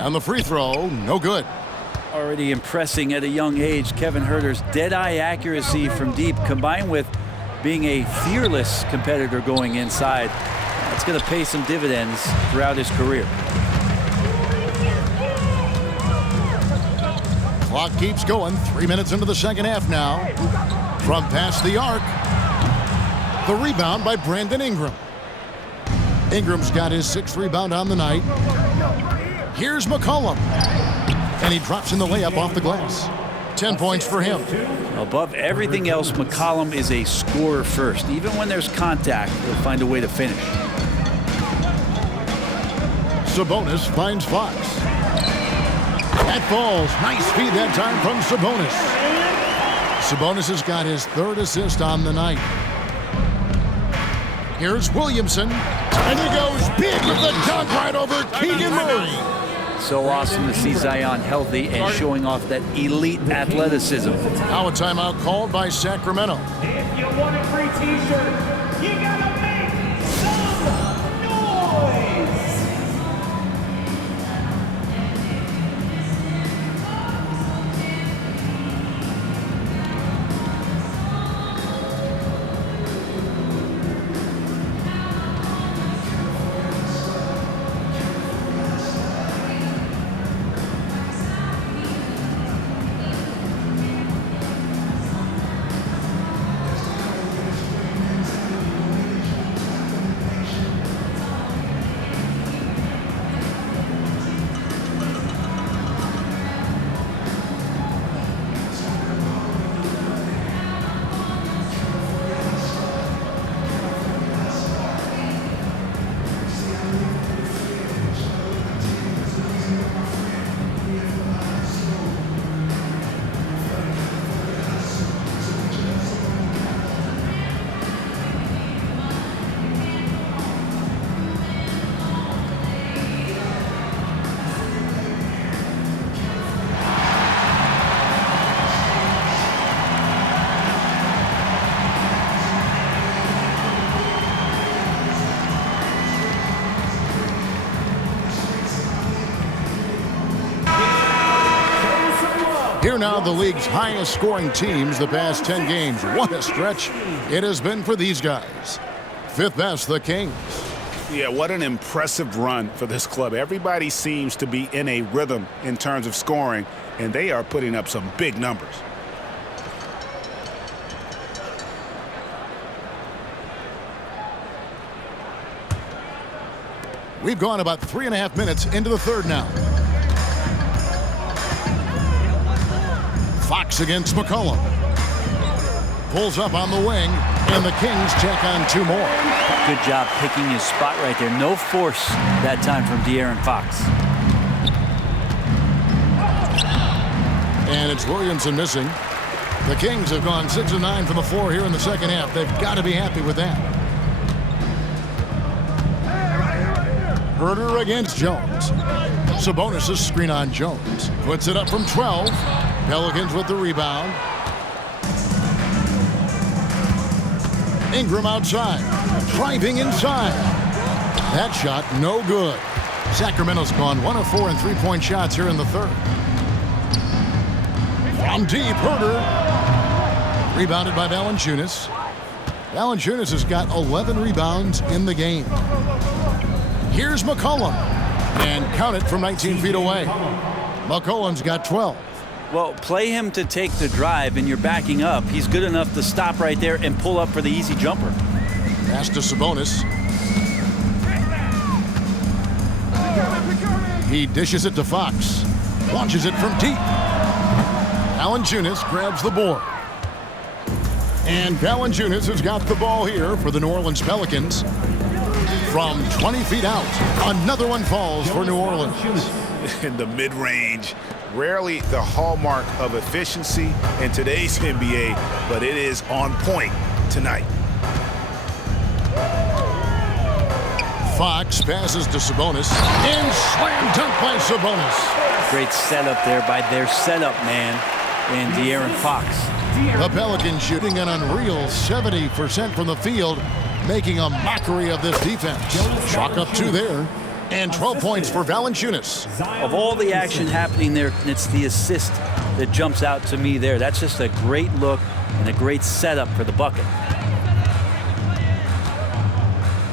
And the free throw, no good. Already impressing at a young age, Kevin Huerter's dead-eye accuracy from deep, combined with being a fearless competitor going inside. That's going to pay some dividends throughout his career. Clock keeps going. 3 minutes into the second half now. From past the arc. The rebound by Brandon Ingram. Ingram's got his 6th rebound on the night. Here's McCollum. And he drops in the layup off the glass. 10 points for him. Above everything else, McCollum is a scorer first. Even when there's contact, he'll find a way to finish. Sabonis finds Fox. That falls. Nice feed that time from Sabonis. Sabonis has got his 3rd assist on the night. Here's Williamson. And he goes big with the dunk right over Keegan Murray. So awesome to see Zion healthy and showing off that elite athleticism. Now a timeout called by Sacramento. If you want a free t-shirt, you gotta make some noise! Here now, the league's highest scoring teams the past 10 games. What a stretch it has been for these guys. 5th best, the Kings. Yeah, what an impressive run for this club. Everybody seems to be in a rhythm in terms of scoring, and they are putting up some big numbers. We've gone about 3.5 minutes into the 3rd now. Fox against McCollum. Pulls up on the wing, and the Kings check on 2 more. Good job picking his spot right there. No force that time from De'Aaron Fox. And it's Williamson missing. The Kings have gone 6 of 9 from the floor here in the second half. They've got to be happy with that. Huerter against Jones. Sabonis' screen on Jones. Puts it up from 12. Pelicans with the rebound. Ingram outside. Driving inside. That shot no good. Sacramento's gone 1 of 4 in 3-point shots here in the 3rd. From deep, Huerter. Rebounded by Valanciunas. Valanciunas has got 11 rebounds in the game. Here's McCollum. And count it from 19 feet away. McCollum's got 12. Well, play him to take the drive, and you're backing up. He's good enough to stop right there and pull up for the easy jumper. Pass to Sabonis. He dishes it to Fox. Launches it from deep. Valanciunas grabs the board. And Valanciunas has got the ball here for the New Orleans Pelicans. From 20 feet out, another one falls for New Orleans. In the mid-range, rarely the hallmark of efficiency in today's NBA, but it is on point tonight. Fox passes to Sabonis, and slam dunk by Sabonis. Great setup there by their setup man and De'Aaron Fox. The Pelicans shooting an unreal 70% from the field, making a mockery of this defense. Chalk up 2 there. And 12 points for Valanciunas. Of all the action happening there, it's the assist that jumps out to me there. That's just a great look and a great setup for the bucket.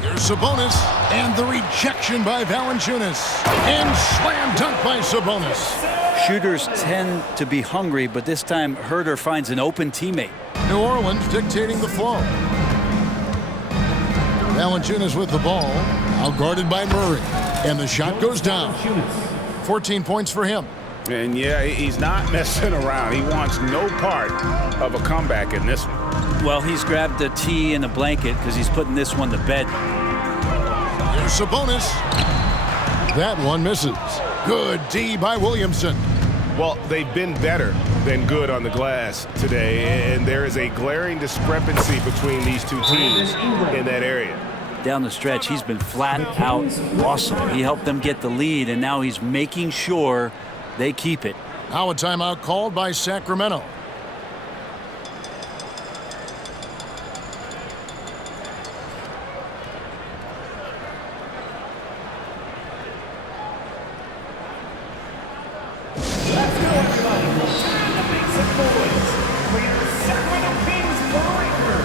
Here's Sabonis, and the rejection by Valanciunas. And slam dunk by Sabonis. Shooters tend to be hungry, but this time Herter finds an open teammate. New Orleans dictating the flow. Valanciunas with the ball, out guarded by Murray. And the shot goes down. 14 points for him. And yeah, he's not messing around. He wants no part of a comeback in this one. Well, he's grabbed a tee and a blanket because he's putting this one to bed. Here's Sabonis. That one misses. Good D by Williamson. Well, they've been better than good on the glass today, and there is a glaring discrepancy between these two teams in that area. Down the stretch, he's been flat out awesome. He helped them get the lead, and now he's making sure they keep it. Now a timeout called by Sacramento. Let's go, everybody. Time to make some noise for your Sacramento Kings breaker.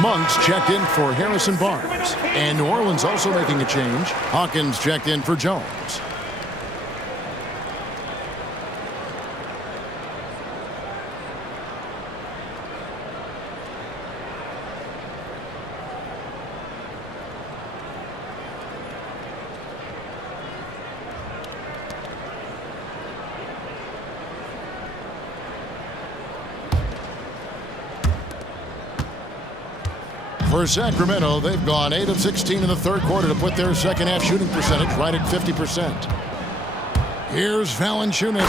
Monks checked in for Harrison Barnes. And New Orleans also making a change. Hawkins checked in for Jones. For Sacramento, they've gone 8 of 16 in the third quarter to put their second half shooting percentage right at 50%. Here's Valanciunas,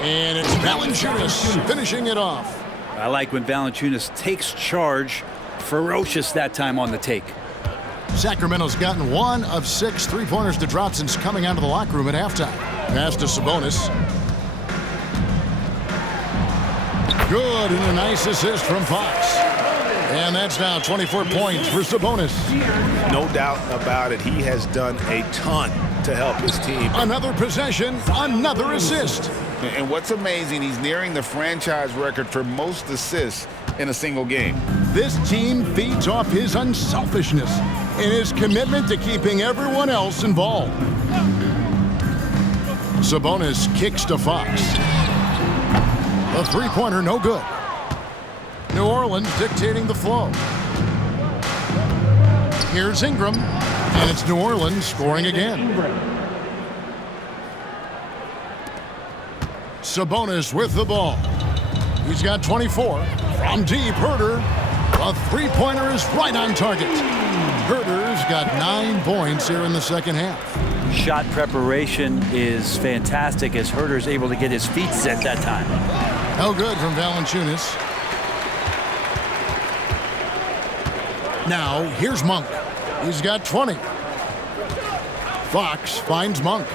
and it's Valanciunas finishing it off. I like when Valanciunas takes charge, ferocious that time on the take. Sacramento's gotten 1 of 6 three-pointers to drop since coming out of the locker room at halftime. Pass to Sabonis. Good, and a nice assist from Fox. And that's now 24 points for Sabonis. No doubt about it. He has done a ton to help his team. Another possession, another assist. And what's amazing, he's nearing the franchise record for most assists in a single game. This team feeds off his unselfishness and his commitment to keeping everyone else involved. Sabonis kicks to Fox. A three-pointer, no good. New Orleans dictating the flow. Here's Ingram, and it's New Orleans scoring again. Sabonis with the ball. He's got 24. From deep, Herter. A three-pointer is right on target. Herter's got 9 points here in the second half. Shot preparation is fantastic as Herter's able to get his feet set that time. No good from Valanciunas. Now, here's Monk. He's got 20. Fox finds Monk.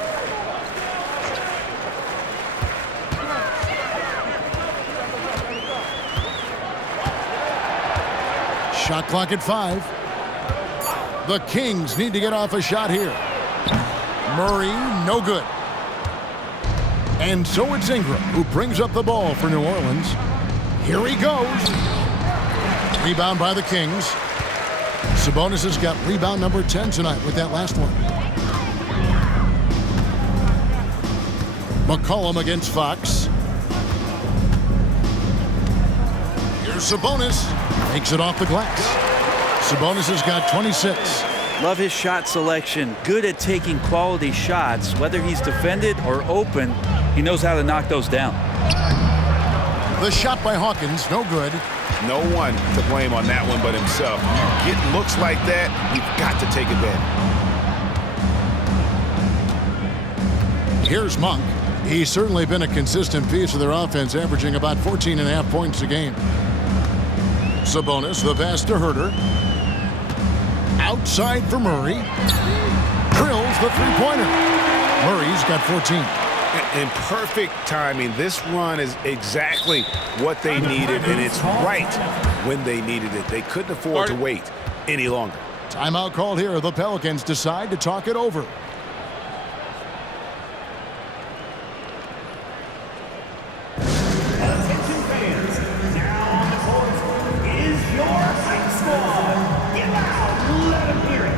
Shot clock at 5. The Kings need to get off a shot here. Murray, no good. And so it's Ingram who brings up the ball for New Orleans. Here he goes. Rebound by the Kings. Sabonis has got rebound number 10 tonight with that last one. McCollum against Fox. Here's Sabonis. Makes it off the glass. Sabonis has got 26. Love his shot selection. Good at taking quality shots. Whether he's defended or open, he knows how to knock those down. The shot by Hawkins, no good. No one to blame on that one but himself. You get looks like that, you've got to take advantage. Here's Monk. He's certainly been a consistent piece of their offense, averaging about 14.5 points a game. Sabonis, the pass to Herter. Outside for Murray. Drills the three-pointer. Murray's got 14. In perfect timing, this run is exactly what they needed, and it's right when they needed it. They couldn't afford to wait any longer. Timeout called here. The Pelicans decide to talk it over. Attention fans, now on the court is your hype squad. Get loud, let them hear it.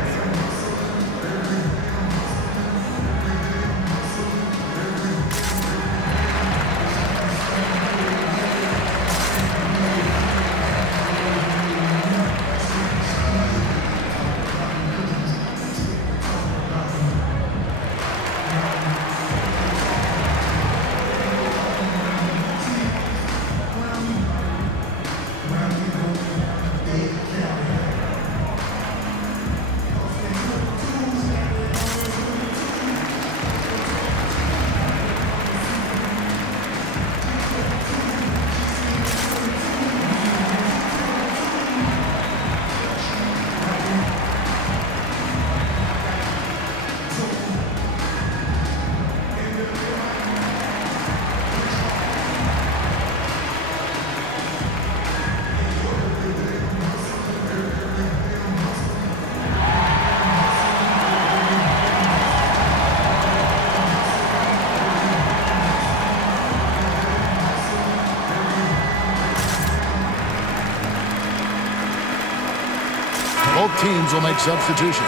Both teams will make substitutions.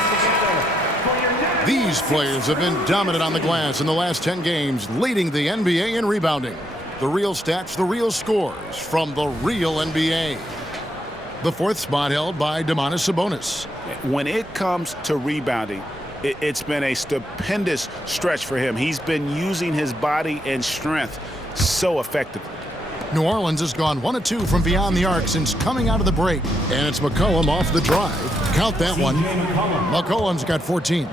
These players have been dominant on the glass in the last 10 games, leading the NBA in rebounding. The real stats, the real scores from the real NBA. The fourth spot held by Domantas Sabonis. When it comes to rebounding, it's been a stupendous stretch for him. He's been using his body and strength so effectively. New Orleans has gone 1 of 2 from beyond the arc since coming out of the break. And it's McCollum off the drive. Count that one. McCollum's got 14.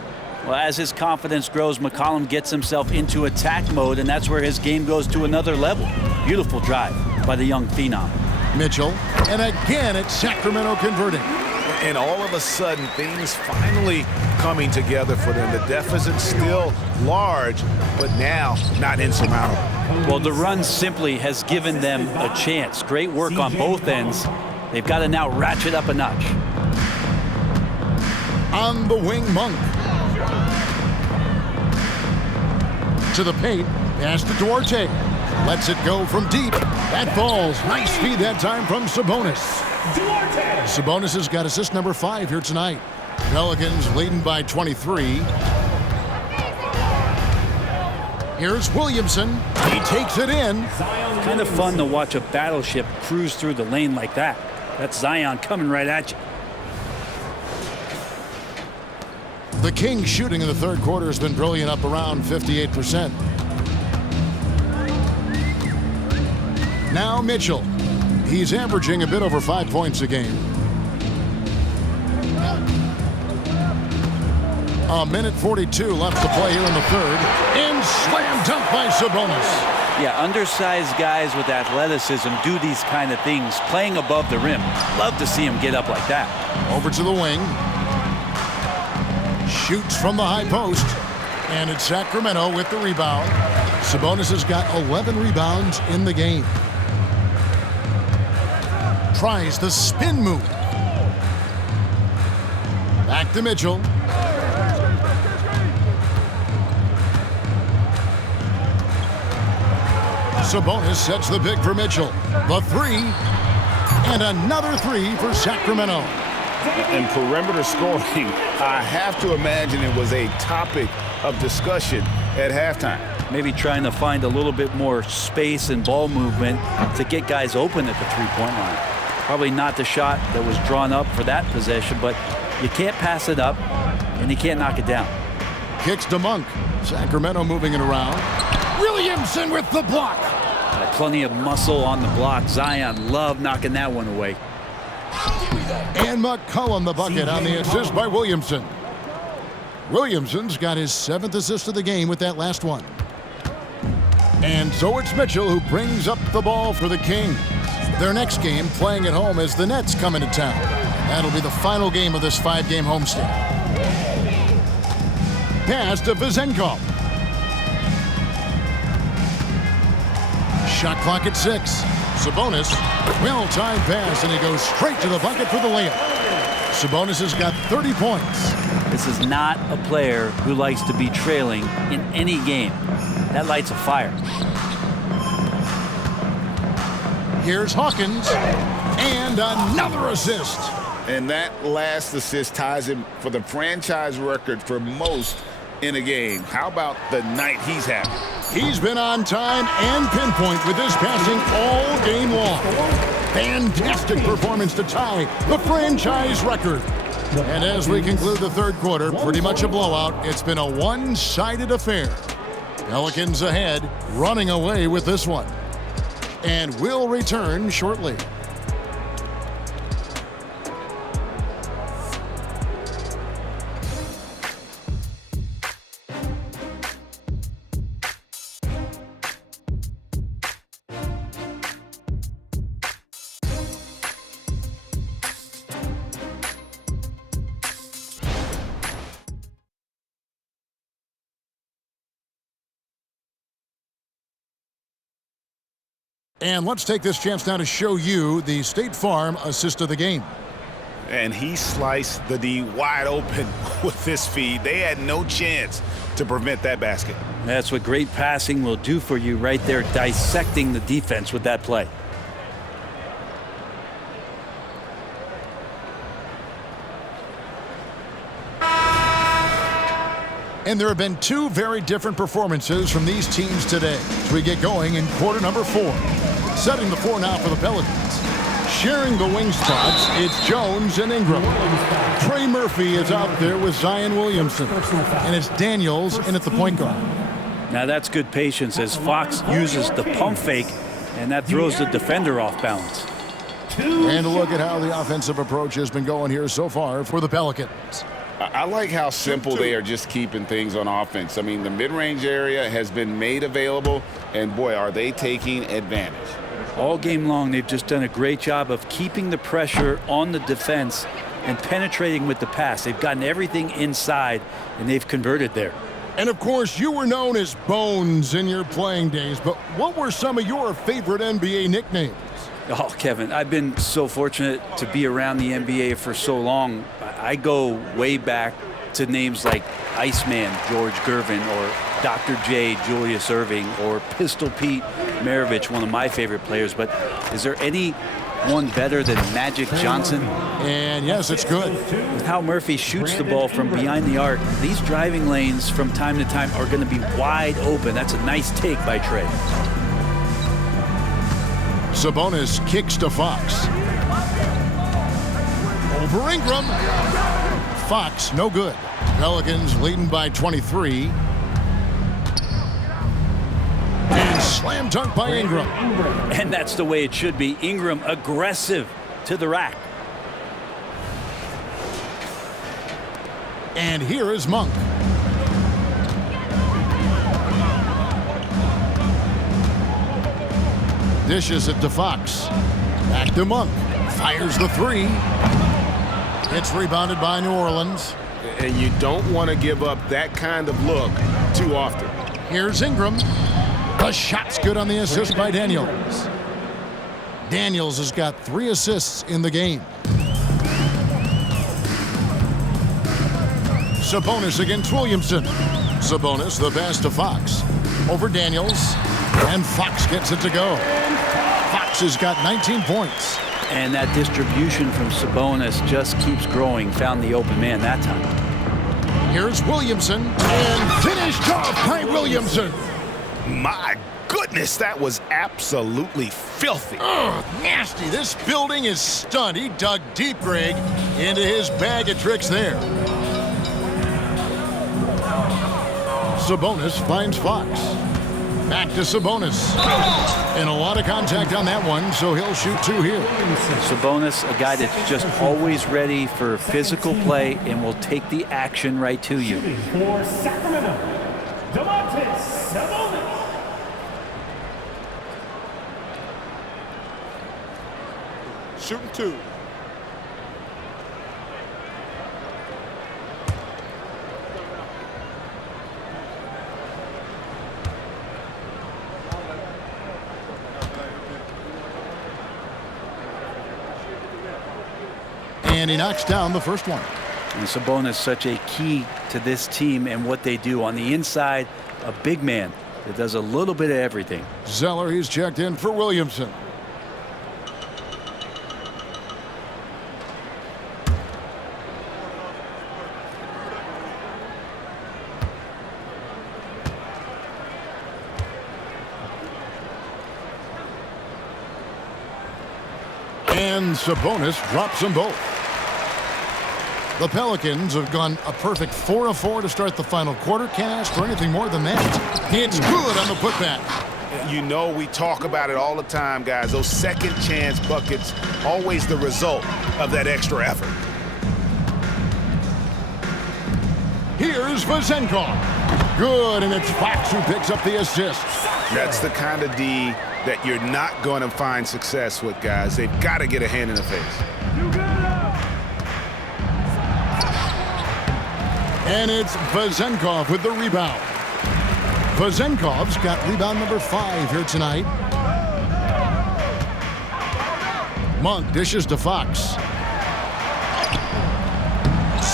Well, as his confidence grows, McCollum gets himself into attack mode, and that's where his game goes to another level. Beautiful drive by the young phenom. Mitchell, and again it's Sacramento converting. And all of a sudden, things finally coming together for them. The deficit still large, but now not insurmountable. Well, the run simply has given them a chance. Great work on both ends. They've got to now ratchet up a notch. On the wing, Monk. To the paint, pass to Duarte. Lets it go from deep. That falls. Nice feed that time from Sabonis. Sabonis has got assist number 5 here tonight. Pelicans leading by 23. Here's Williamson. He takes it in. Kind of fun to watch a battleship cruise through the lane like that. That's Zion coming right at you. The Kings shooting in the third quarter has been brilliant, up around 58%. Now Mitchell. He's averaging a bit over 5 points a game. A minute 42 left to play here in the third. And slam dunk by Sabonis. Yeah, undersized guys with athleticism do these kind of things, playing above the rim. Love to see him get up like that. Over to the wing. Shoots from the high post. And it's Sacramento with the rebound. Sabonis has got 11 rebounds in the game. Tries the spin move. Back to Mitchell. Sabonis sets the pick for Mitchell. The three, and another three for Sacramento. And perimeter scoring, I have to imagine it was a topic of discussion at halftime. Maybe trying to find a little bit more space and ball movement to get guys open at the three-point line. Probably not the shot that was drawn up for that possession, but you can't pass it up and you can't knock it down. Kicks to Monk. Sacramento moving it around. Williamson with the block. Plenty of muscle on the block. Zion loved knocking that one away. And McCollum the bucket on the assist by Williamson. Williamson's got his 7th assist of the game with that last one. And so it's Mitchell who brings up the ball for the Kings. Their next game playing at home as the Nets come into town. That'll be the final game of this 5-game homestand. Pass to Vezenkov. Shot clock at 6. Sabonis, well-timed pass, and he goes straight to the bucket for the layup. Sabonis has got 30 points. This is not a player who likes to be trailing in any game. That lights a fire. Here's Hawkins, and another assist. And that last assist ties him for the franchise record for most in a game. How about the night he's having? He's been on time and pinpoint with his passing all game long. Fantastic performance to tie the franchise record. And as we conclude the third quarter, pretty much a blowout. It's been a one-sided affair. Pelicans ahead, running away with this one. And we'll return shortly. And let's take this chance now to show you the State Farm assist of the game. And he sliced the D wide open with this feed. They had no chance to prevent that basket. That's what great passing will do for you right there, dissecting the defense with that play. And there have been two very different performances from these teams today as we get going in quarter number 4. Setting the floor now for the Pelicans. Sharing the wing spots, it's Jones and Ingram. Trey Murphy is out there with Zion Williamson. And it's Daniels in at the point guard. Now that's good patience as Fox uses the pump fake, and that throws the defender off balance. And look at how the offensive approach has been going here so far for the Pelicans. I like how simple they are just keeping things on offense. I mean, the mid-range area has been made available, and boy, are they taking advantage. All game long, they've just done a great job of keeping the pressure on the defense and penetrating with the pass. They've gotten everything inside, and they've converted there. And, of course, you were known as Bones in your playing days, but what were some of your favorite NBA nicknames? Oh, Kevin, I've been so fortunate to be around the NBA for so long. I go way back to names like Iceman George Gervin or Dr. J Julius Erving or Pistol Pete Maravich, one of my favorite players. But is there anyone better than Magic Johnson? And yes, it's good. With how Murphy shoots the ball from behind the arc, these driving lanes from time to time are going to be wide open. That's a nice take by Trey. Sabonis kicks to Fox. Over Ingram. Fox, no good. Pelicans leading by 23. And slam dunk by Ingram. And that's the way it should be. Ingram aggressive to the rack. And here is Monk. Dishes it to Fox. Back to Monk. Fires the three. It's rebounded by New Orleans. And you don't want to give up that kind of look too often. Here's Ingram. The shot's good on the assist by Daniels. Daniels has got 3 assists in the game. Sabonis against Williamson. Sabonis, the pass to Fox. Over Daniels. And Fox gets it to go. Fox has got 19 points. And that distribution from Sabonis just keeps growing. Found the open man that time. Here's Williamson, and finished off by Williamson. My goodness, that was absolutely filthy. Ugh, nasty. This building is stunned. He dug deep, Greg, into his bag of tricks there. Sabonis finds Fox. Back to Sabonis. And a lot of contact on that one, so he'll shoot 2 here. Sabonis, a guy that's just always ready for physical play and will take the action right to you. For Sacramento, Sabonis. Shooting 2. And he knocks down the first one. And Sabonis such a key to this team and what they do. On the inside, a big man that does a little bit of everything. Zeller, he's checked in for Williamson. And Sabonis drops them both. The Pelicans have gone a perfect 4 of 4 to start the final quarter. Can't ask for anything more than that. It's good on the putback. You know, we talk about it all the time, guys. Those second chance buckets, always the result of that extra effort. Here's Vezenkov. Good, and it's Fox who picks up the assist. That's the kind of D that you're not going to find success with, guys. They've got to get a hand in the face. And it's Vezenkov with the rebound. Vezenkov's got rebound number 5 here tonight. Monk dishes to Fox.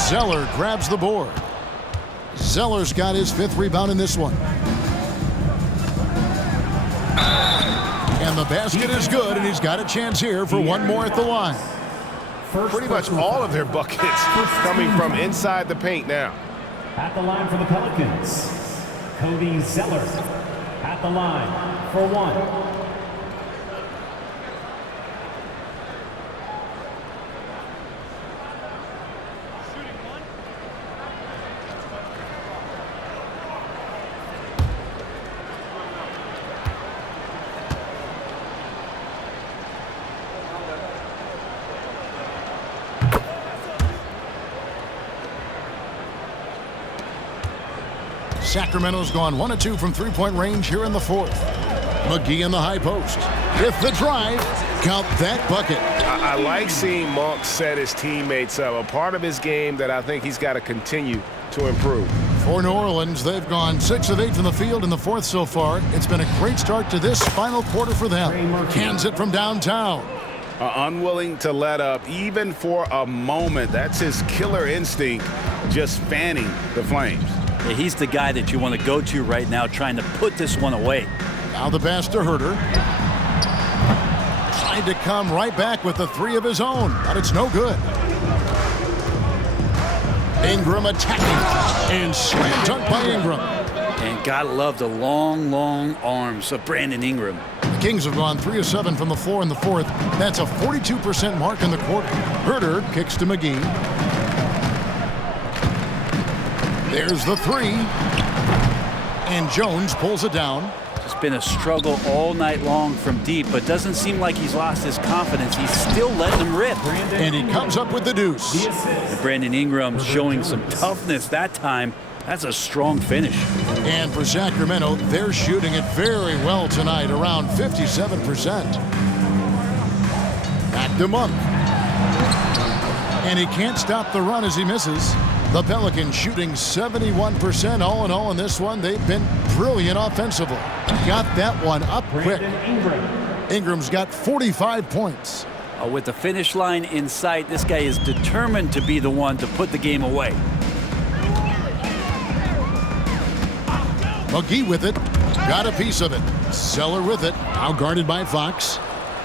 Zeller grabs the board. Zeller's got his 5th rebound in this one. And the basket is good, and he's got a chance here for one more at the line. Pretty much all of their buckets coming from inside the paint now. At the line for the Pelicans, Cody Zeller. At the line for 1. Sacramento's gone 1 of 2 from 3-point range here in the 4th. McGee in the high post. With the drive, count that bucket. I like seeing Monk set his teammates up. A part of his game that I think he's got to continue to improve. For New Orleans, they've gone 6 of 8 from the field in the 4th so far. It's been a great start to this final quarter for them. Cans it from downtown. Unwilling to let up even for a moment. That's his killer instinct, just fanning the flames. Yeah, he's the guy that you want to go to right now, trying to put this one away. Now the pass to Herter. Trying to come right back with the 3 of his own, but it's no good. Ingram attacking, and slam dunk by Ingram. And gotta love the long, long arms of Brandon Ingram. The Kings have gone 3 of 7 from the floor in the 4th. That's a 42% mark in the quarter. Herter kicks to McGee. There's the 3. And Jones pulls it down. It's been a struggle all night long from deep, but doesn't seem like he's lost his confidence. He's still letting them rip. And he comes up with the deuce. And Brandon Ingram showing some toughness that time. That's a strong finish. And for Sacramento, they're shooting it very well tonight, around 57%. Back to Monk. And he can't stop the run as he misses. The Pelicans shooting 71% all in all in this one. They've been brilliant offensively. Got that one up quick. Ingram's got 45 points. With the finish line in sight, this guy is determined to be the one to put the game away. McGee with it. Got a piece of it. Zeller with it. Now guarded by Fox.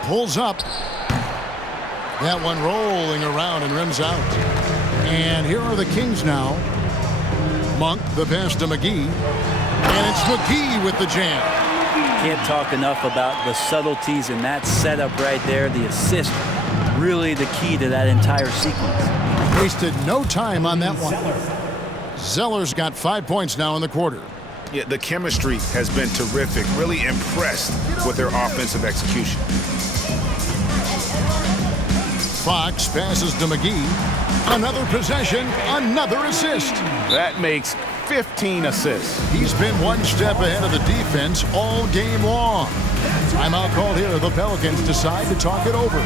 Pulls up. That one rolling around and rims out. And here are the Kings now. Monk, the pass to McGee. And it's McGee with the jam. Can't talk enough about the subtleties in that setup right there. The assist, really the key to that entire sequence. Wasted no time on that one. Zeller's got 5 points now in the quarter. Yeah, the chemistry has been terrific. Really impressed with their offensive execution. Fox passes to McGee. Another possession, another assist. That makes 15 assists. He's been one step ahead of the defense all game long. Timeout called here. The Pelicans decide to talk it over.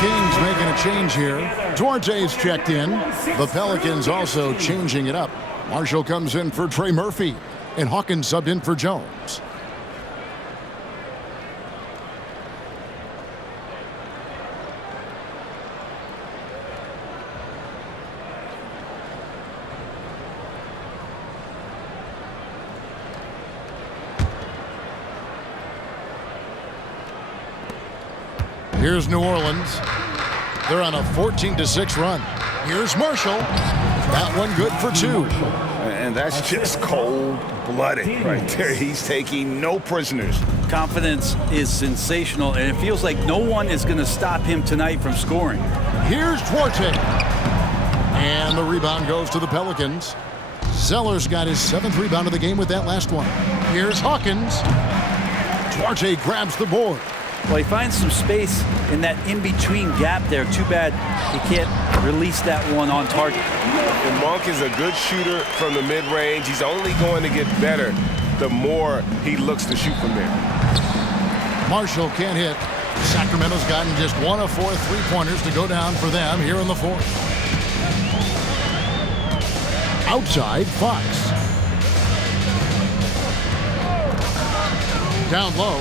Kings making a change here. Duarte's checked in. The Pelicans also changing it up. Marshall comes in for Trey Murphy, and Hawkins subbed in for Jones. Here's New Orleans. They're on a 14-6 run. Here's Marshall. That one good for 2. And that's just cold-blooded right there. He's taking no prisoners. Confidence is sensational, and it feels like no one is going to stop him tonight from scoring. Here's Duarte. And the rebound goes to the Pelicans. Zeller's got his 7th rebound of the game with that last one. Here's Hawkins. Duarte grabs the board. Well, he finds some space in that in-between gap there. Too bad he can't release that one on target. And Monk is a good shooter from the mid-range. He's only going to get better the more he looks to shoot from there. Marshall can't hit. Sacramento's gotten just 1 of 4 3-pointers to go down for them here in the 4th. Outside, Fox. Down low.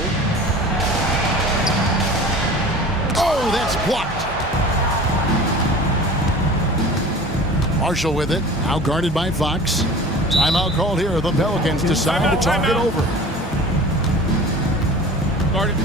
Oh, that's blocked. Marshall with it. Now guarded by Fox. Timeout called here. The Pelicans decide to talk it over. Guarded.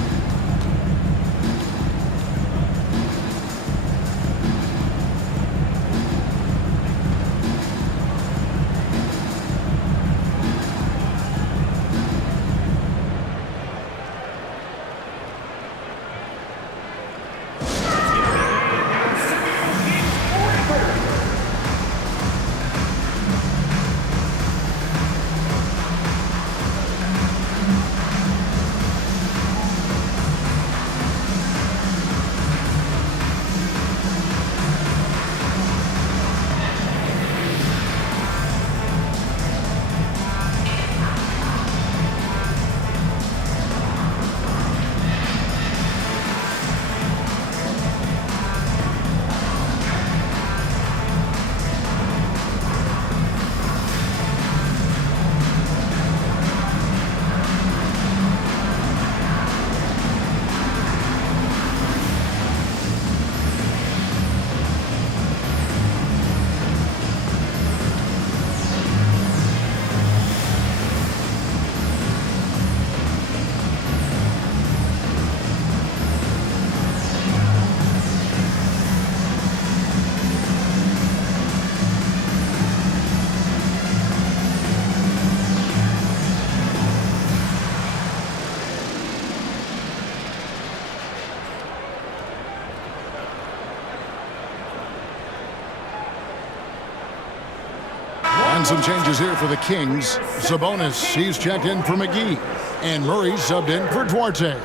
And some changes here for the Kings. Sabonis, he's checked in for McGee. And Murray subbed in for Duarte.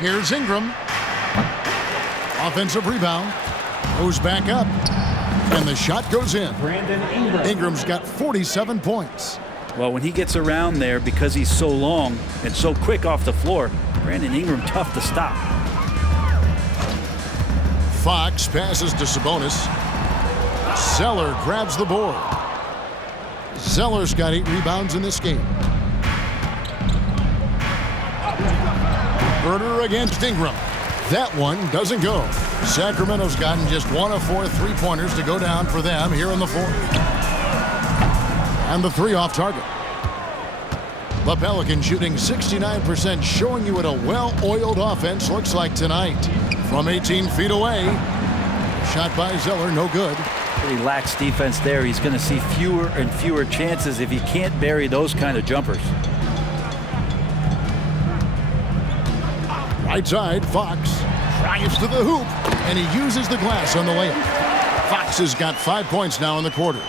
Here's Ingram. Offensive rebound. Goes back up. And the shot goes in. Ingram's got 47 points. Well, when he gets around there, because he's so long and so quick off the floor, Brandon Ingram tough to stop. Fox passes to Sabonis. Zeller grabs the board. Zeller's got 8 rebounds in this game. Herder against Ingram. That one doesn't go. Sacramento's gotten just 1 of 4 3-pointers to go down for them here in the fourth. And the 3 off target. The Pelicans shooting 69%, showing you what a well-oiled offense looks like tonight. From 18 feet away. Shot by Zeller, no good. Pretty lax defense there. He's going to see fewer and fewer chances if he can't bury those kind of jumpers. Right side, Fox drives to the hoop, and he uses the glass on the layup. Fox has got 5 points now in the quarter.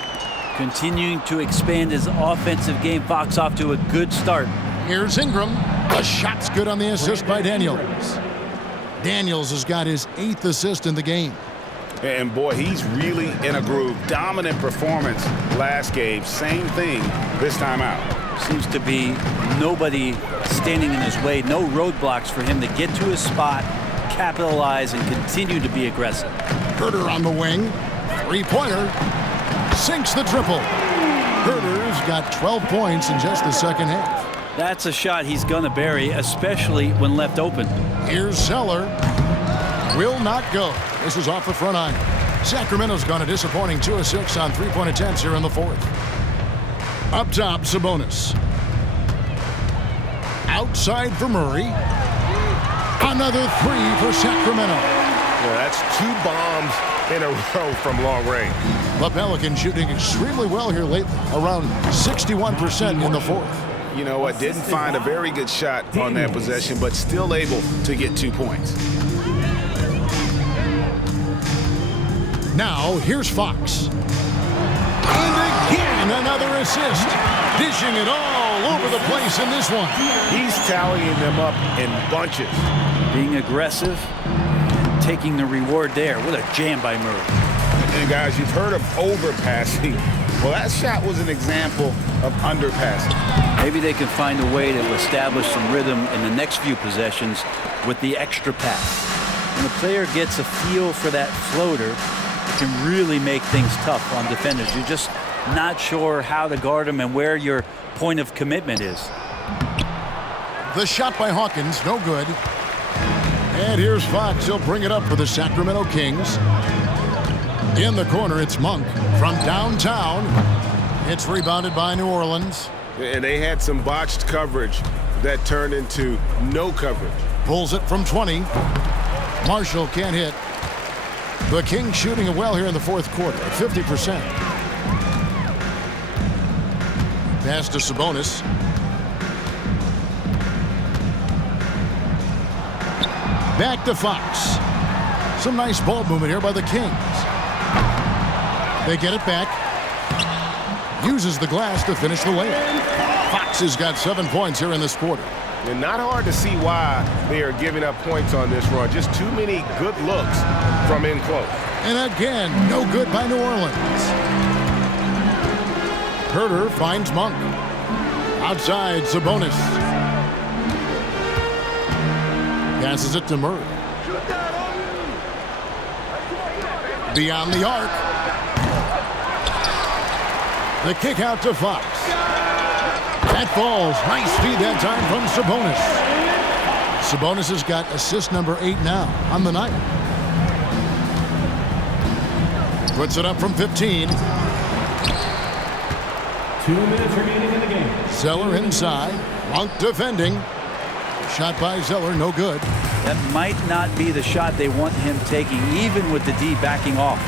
Continuing to expand his offensive game. Fox off to a good start. Here's Ingram. The shot's good on the assist by Daniels. Daniels has got his 8th assist in the game. And boy, he's really in a groove. Dominant performance last game. Same thing this time out. Seems to be nobody standing in his way. No roadblocks for him to get to his spot, capitalize, and continue to be aggressive. Herder on the wing. 3-pointer. Sinks the triple. Herder's got 12 points in just the second half. That's a shot he's going to bury, especially when left open. Here's Zeller. Will not go. This is off the front iron. Sacramento's gone a disappointing 2 of 6 on 3-point attempts here in the fourth. Up top, Sabonis. Outside for Murray. Another 3 for Sacramento. Yeah, that's 2 bombs in a row from long range. The Pelicans shooting extremely well here lately, around 61% in the fourth. You know what? Didn't find a very good shot on that possession, but still able to get 2 points. Now, here's Fox. And again, another assist. Dishing it all over the place in this one. He's tallying them up in bunches. Being aggressive, taking the reward there. What a jam by Murray. And guys, you've heard of overpassing. Well, that shot was an example of underpassing. Maybe they can find a way to establish some rhythm in the next few possessions with the extra pass. When a player gets a feel for that floater, it can really make things tough on defenders. You're just not sure how to guard them and where your point of commitment is. The shot by Hawkins, no good. And here's Fox. He'll bring it up for the Sacramento Kings. In the corner, it's Monk. From downtown, it's rebounded by New Orleans. And they had some botched coverage that turned into no coverage. Pulls it from 20. Marshall can't hit. The Kings shooting it well here in the fourth quarter at 50%. Pass to Sabonis. Back to Fox. Some nice ball movement here by the Kings. They get it back. Uses the glass to finish the layup. Fox has got 7 points here in this quarter. And not hard to see why they are giving up points on this run. Just too many good looks from in close. And again, no good by New Orleans. Herder finds Monk. Outside, Sabonis. Passes it to Murray. Beyond the arc. The kick out to Fox. That falls. Nice feed that time from Sabonis. Sabonis has got assist number 8 now on the night. Puts it up from 15. 2 minutes remaining in the game. Zeller inside. Monk defending. Shot by Zeller, no good. That might not be the shot they want him taking, even with the D backing off.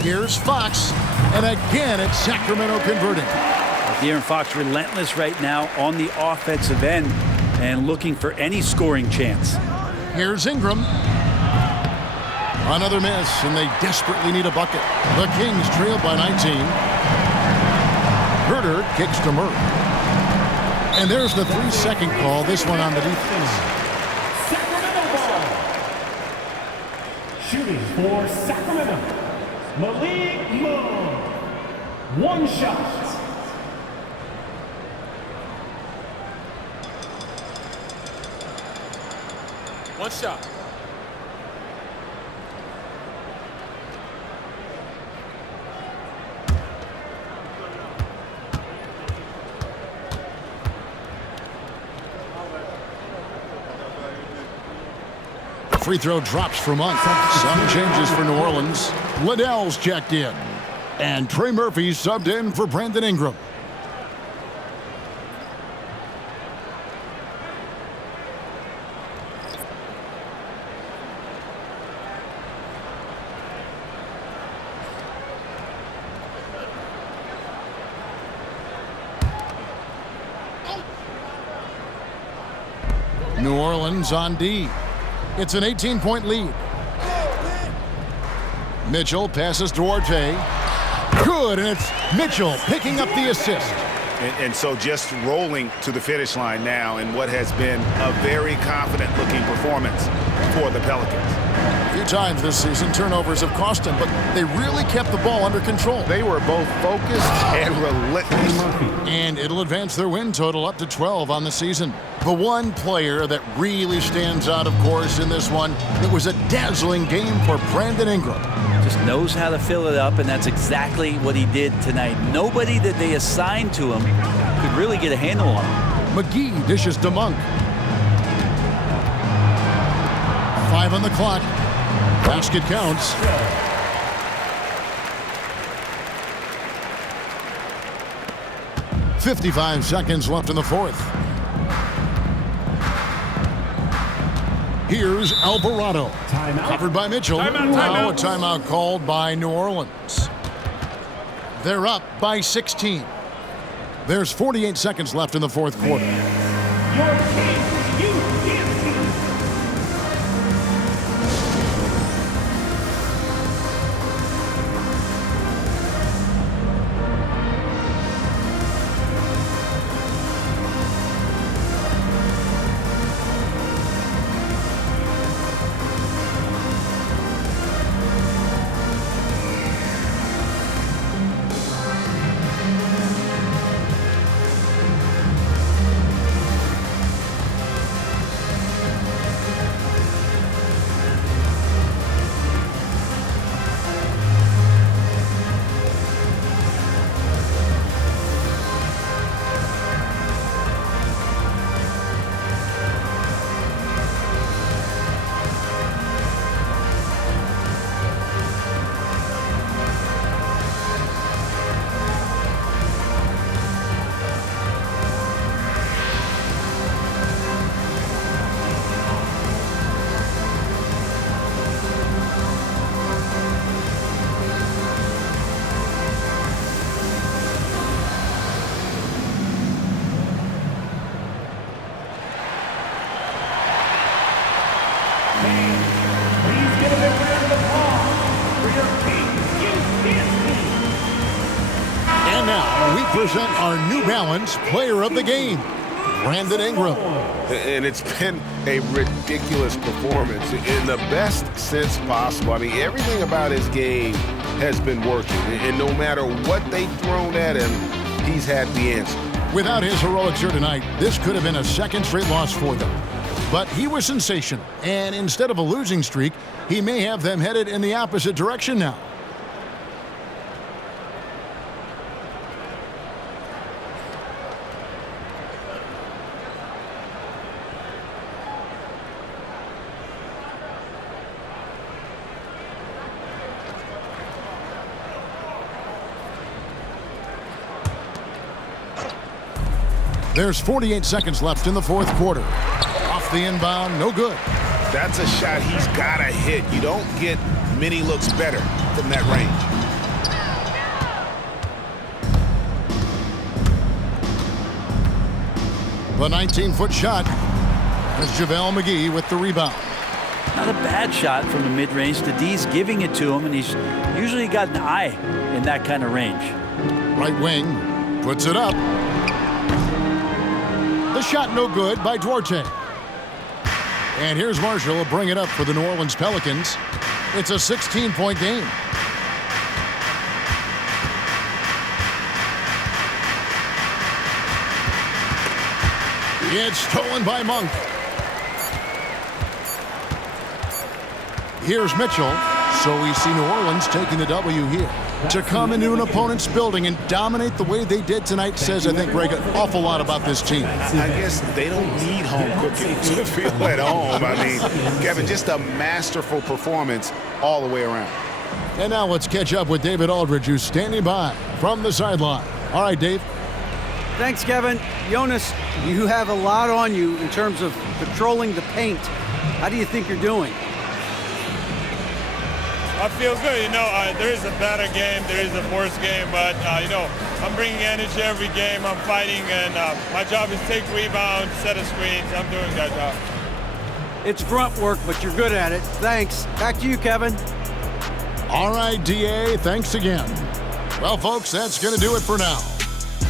Here's Fox, and again it's Sacramento converting. De'Aaron Fox relentless right now on the offensive end and looking for any scoring chance. Here's Ingram. Another miss, and they desperately need a bucket. The Kings trail by 19. Herter kicks to Murray. And there's the 3-second call, this one on the defense. Sacramento ball. Shooting for Sacramento, Malik Monk. 1 shot. One shot. Free throw drops for Monk. Some changes for New Orleans. Liddell's checked in. And Trey Murphy subbed in for Brandon Ingram. New Orleans on D. It's an 18-point lead. Mitchell passes to Duarte. Good, and it's Mitchell picking up the assist. And so just rolling to the finish line now in what has been a very confident-looking performance for the Pelicans. A few times this season, turnovers have cost them, but they really kept the ball under control. They were both focused and relentless. And it'll advance their win total up to 12 on the season. The one player that really stands out, of course, in this one, it was a dazzling game for Brandon Ingram. Just knows how to fill it up, and that's exactly what he did tonight. Nobody that they assigned to him could really get a handle on him. McGee dishes to Monk. 5 on the clock. Basket counts. .55 seconds left in the fourth. Here's Alvarado. Timeout. Covered by Mitchell. Now a timeout called by New Orleans. They're up by 16. There's 48 seconds left in the fourth quarter. Your Kings, you And now we present our New Balance Player of the Game, Brandon Ingram. And it's been a ridiculous performance in the best sense possible. I mean, everything about his game has been working. And no matter what they've thrown at him, he's had the answer. Without his heroics here tonight, this could have been a second straight loss for them. But he was sensational, and instead of a losing streak, he may have them headed in the opposite direction now. There's 48 seconds left in the fourth quarter. Off the inbound, no good. That's a shot he's got to hit. You don't get many looks better from that range. The 19-foot shot. There's JaVale McGee with the rebound. Not a bad shot from the mid-range. D's giving it to him, and he's usually got an eye in that kind of range. Right wing puts it up. The shot no good by Duarte. And here's Marshall will bring it up for the New Orleans Pelicans. It's a 16-point game. It's stolen by Monk. Here's Mitchell. So we see New Orleans taking the W here. To come into an opponent's building and dominate the way they did tonight says, I think, Greg, an awful lot about this team. I guess they don't need home cooking to feel at home. I mean, Kevin, just a masterful performance all the way around. And now let's catch up with David Aldridge, who's standing by from the sideline. All right, Dave. Thanks, Kevin. Jonas, you have a lot on you in terms of patrolling the paint. How do you think you're doing? I feel good. There is a better game, there is a worse game, but, I'm bringing energy every game. I'm fighting, and my job is take rebounds, set of screens. I'm doing that job. It's grunt work, but you're good at it. Thanks. Back to you, Kevin. All right, DA, thanks again. Well, folks, that's going to do it for now.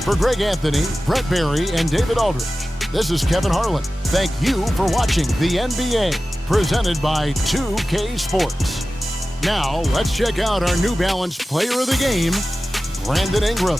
For Greg Anthony, Brett Barry, and David Aldridge, this is Kevin Harlan. Thank you for watching the NBA, presented by 2K Sports. Now, let's check out our New Balance player of the game, Brandon Ingram.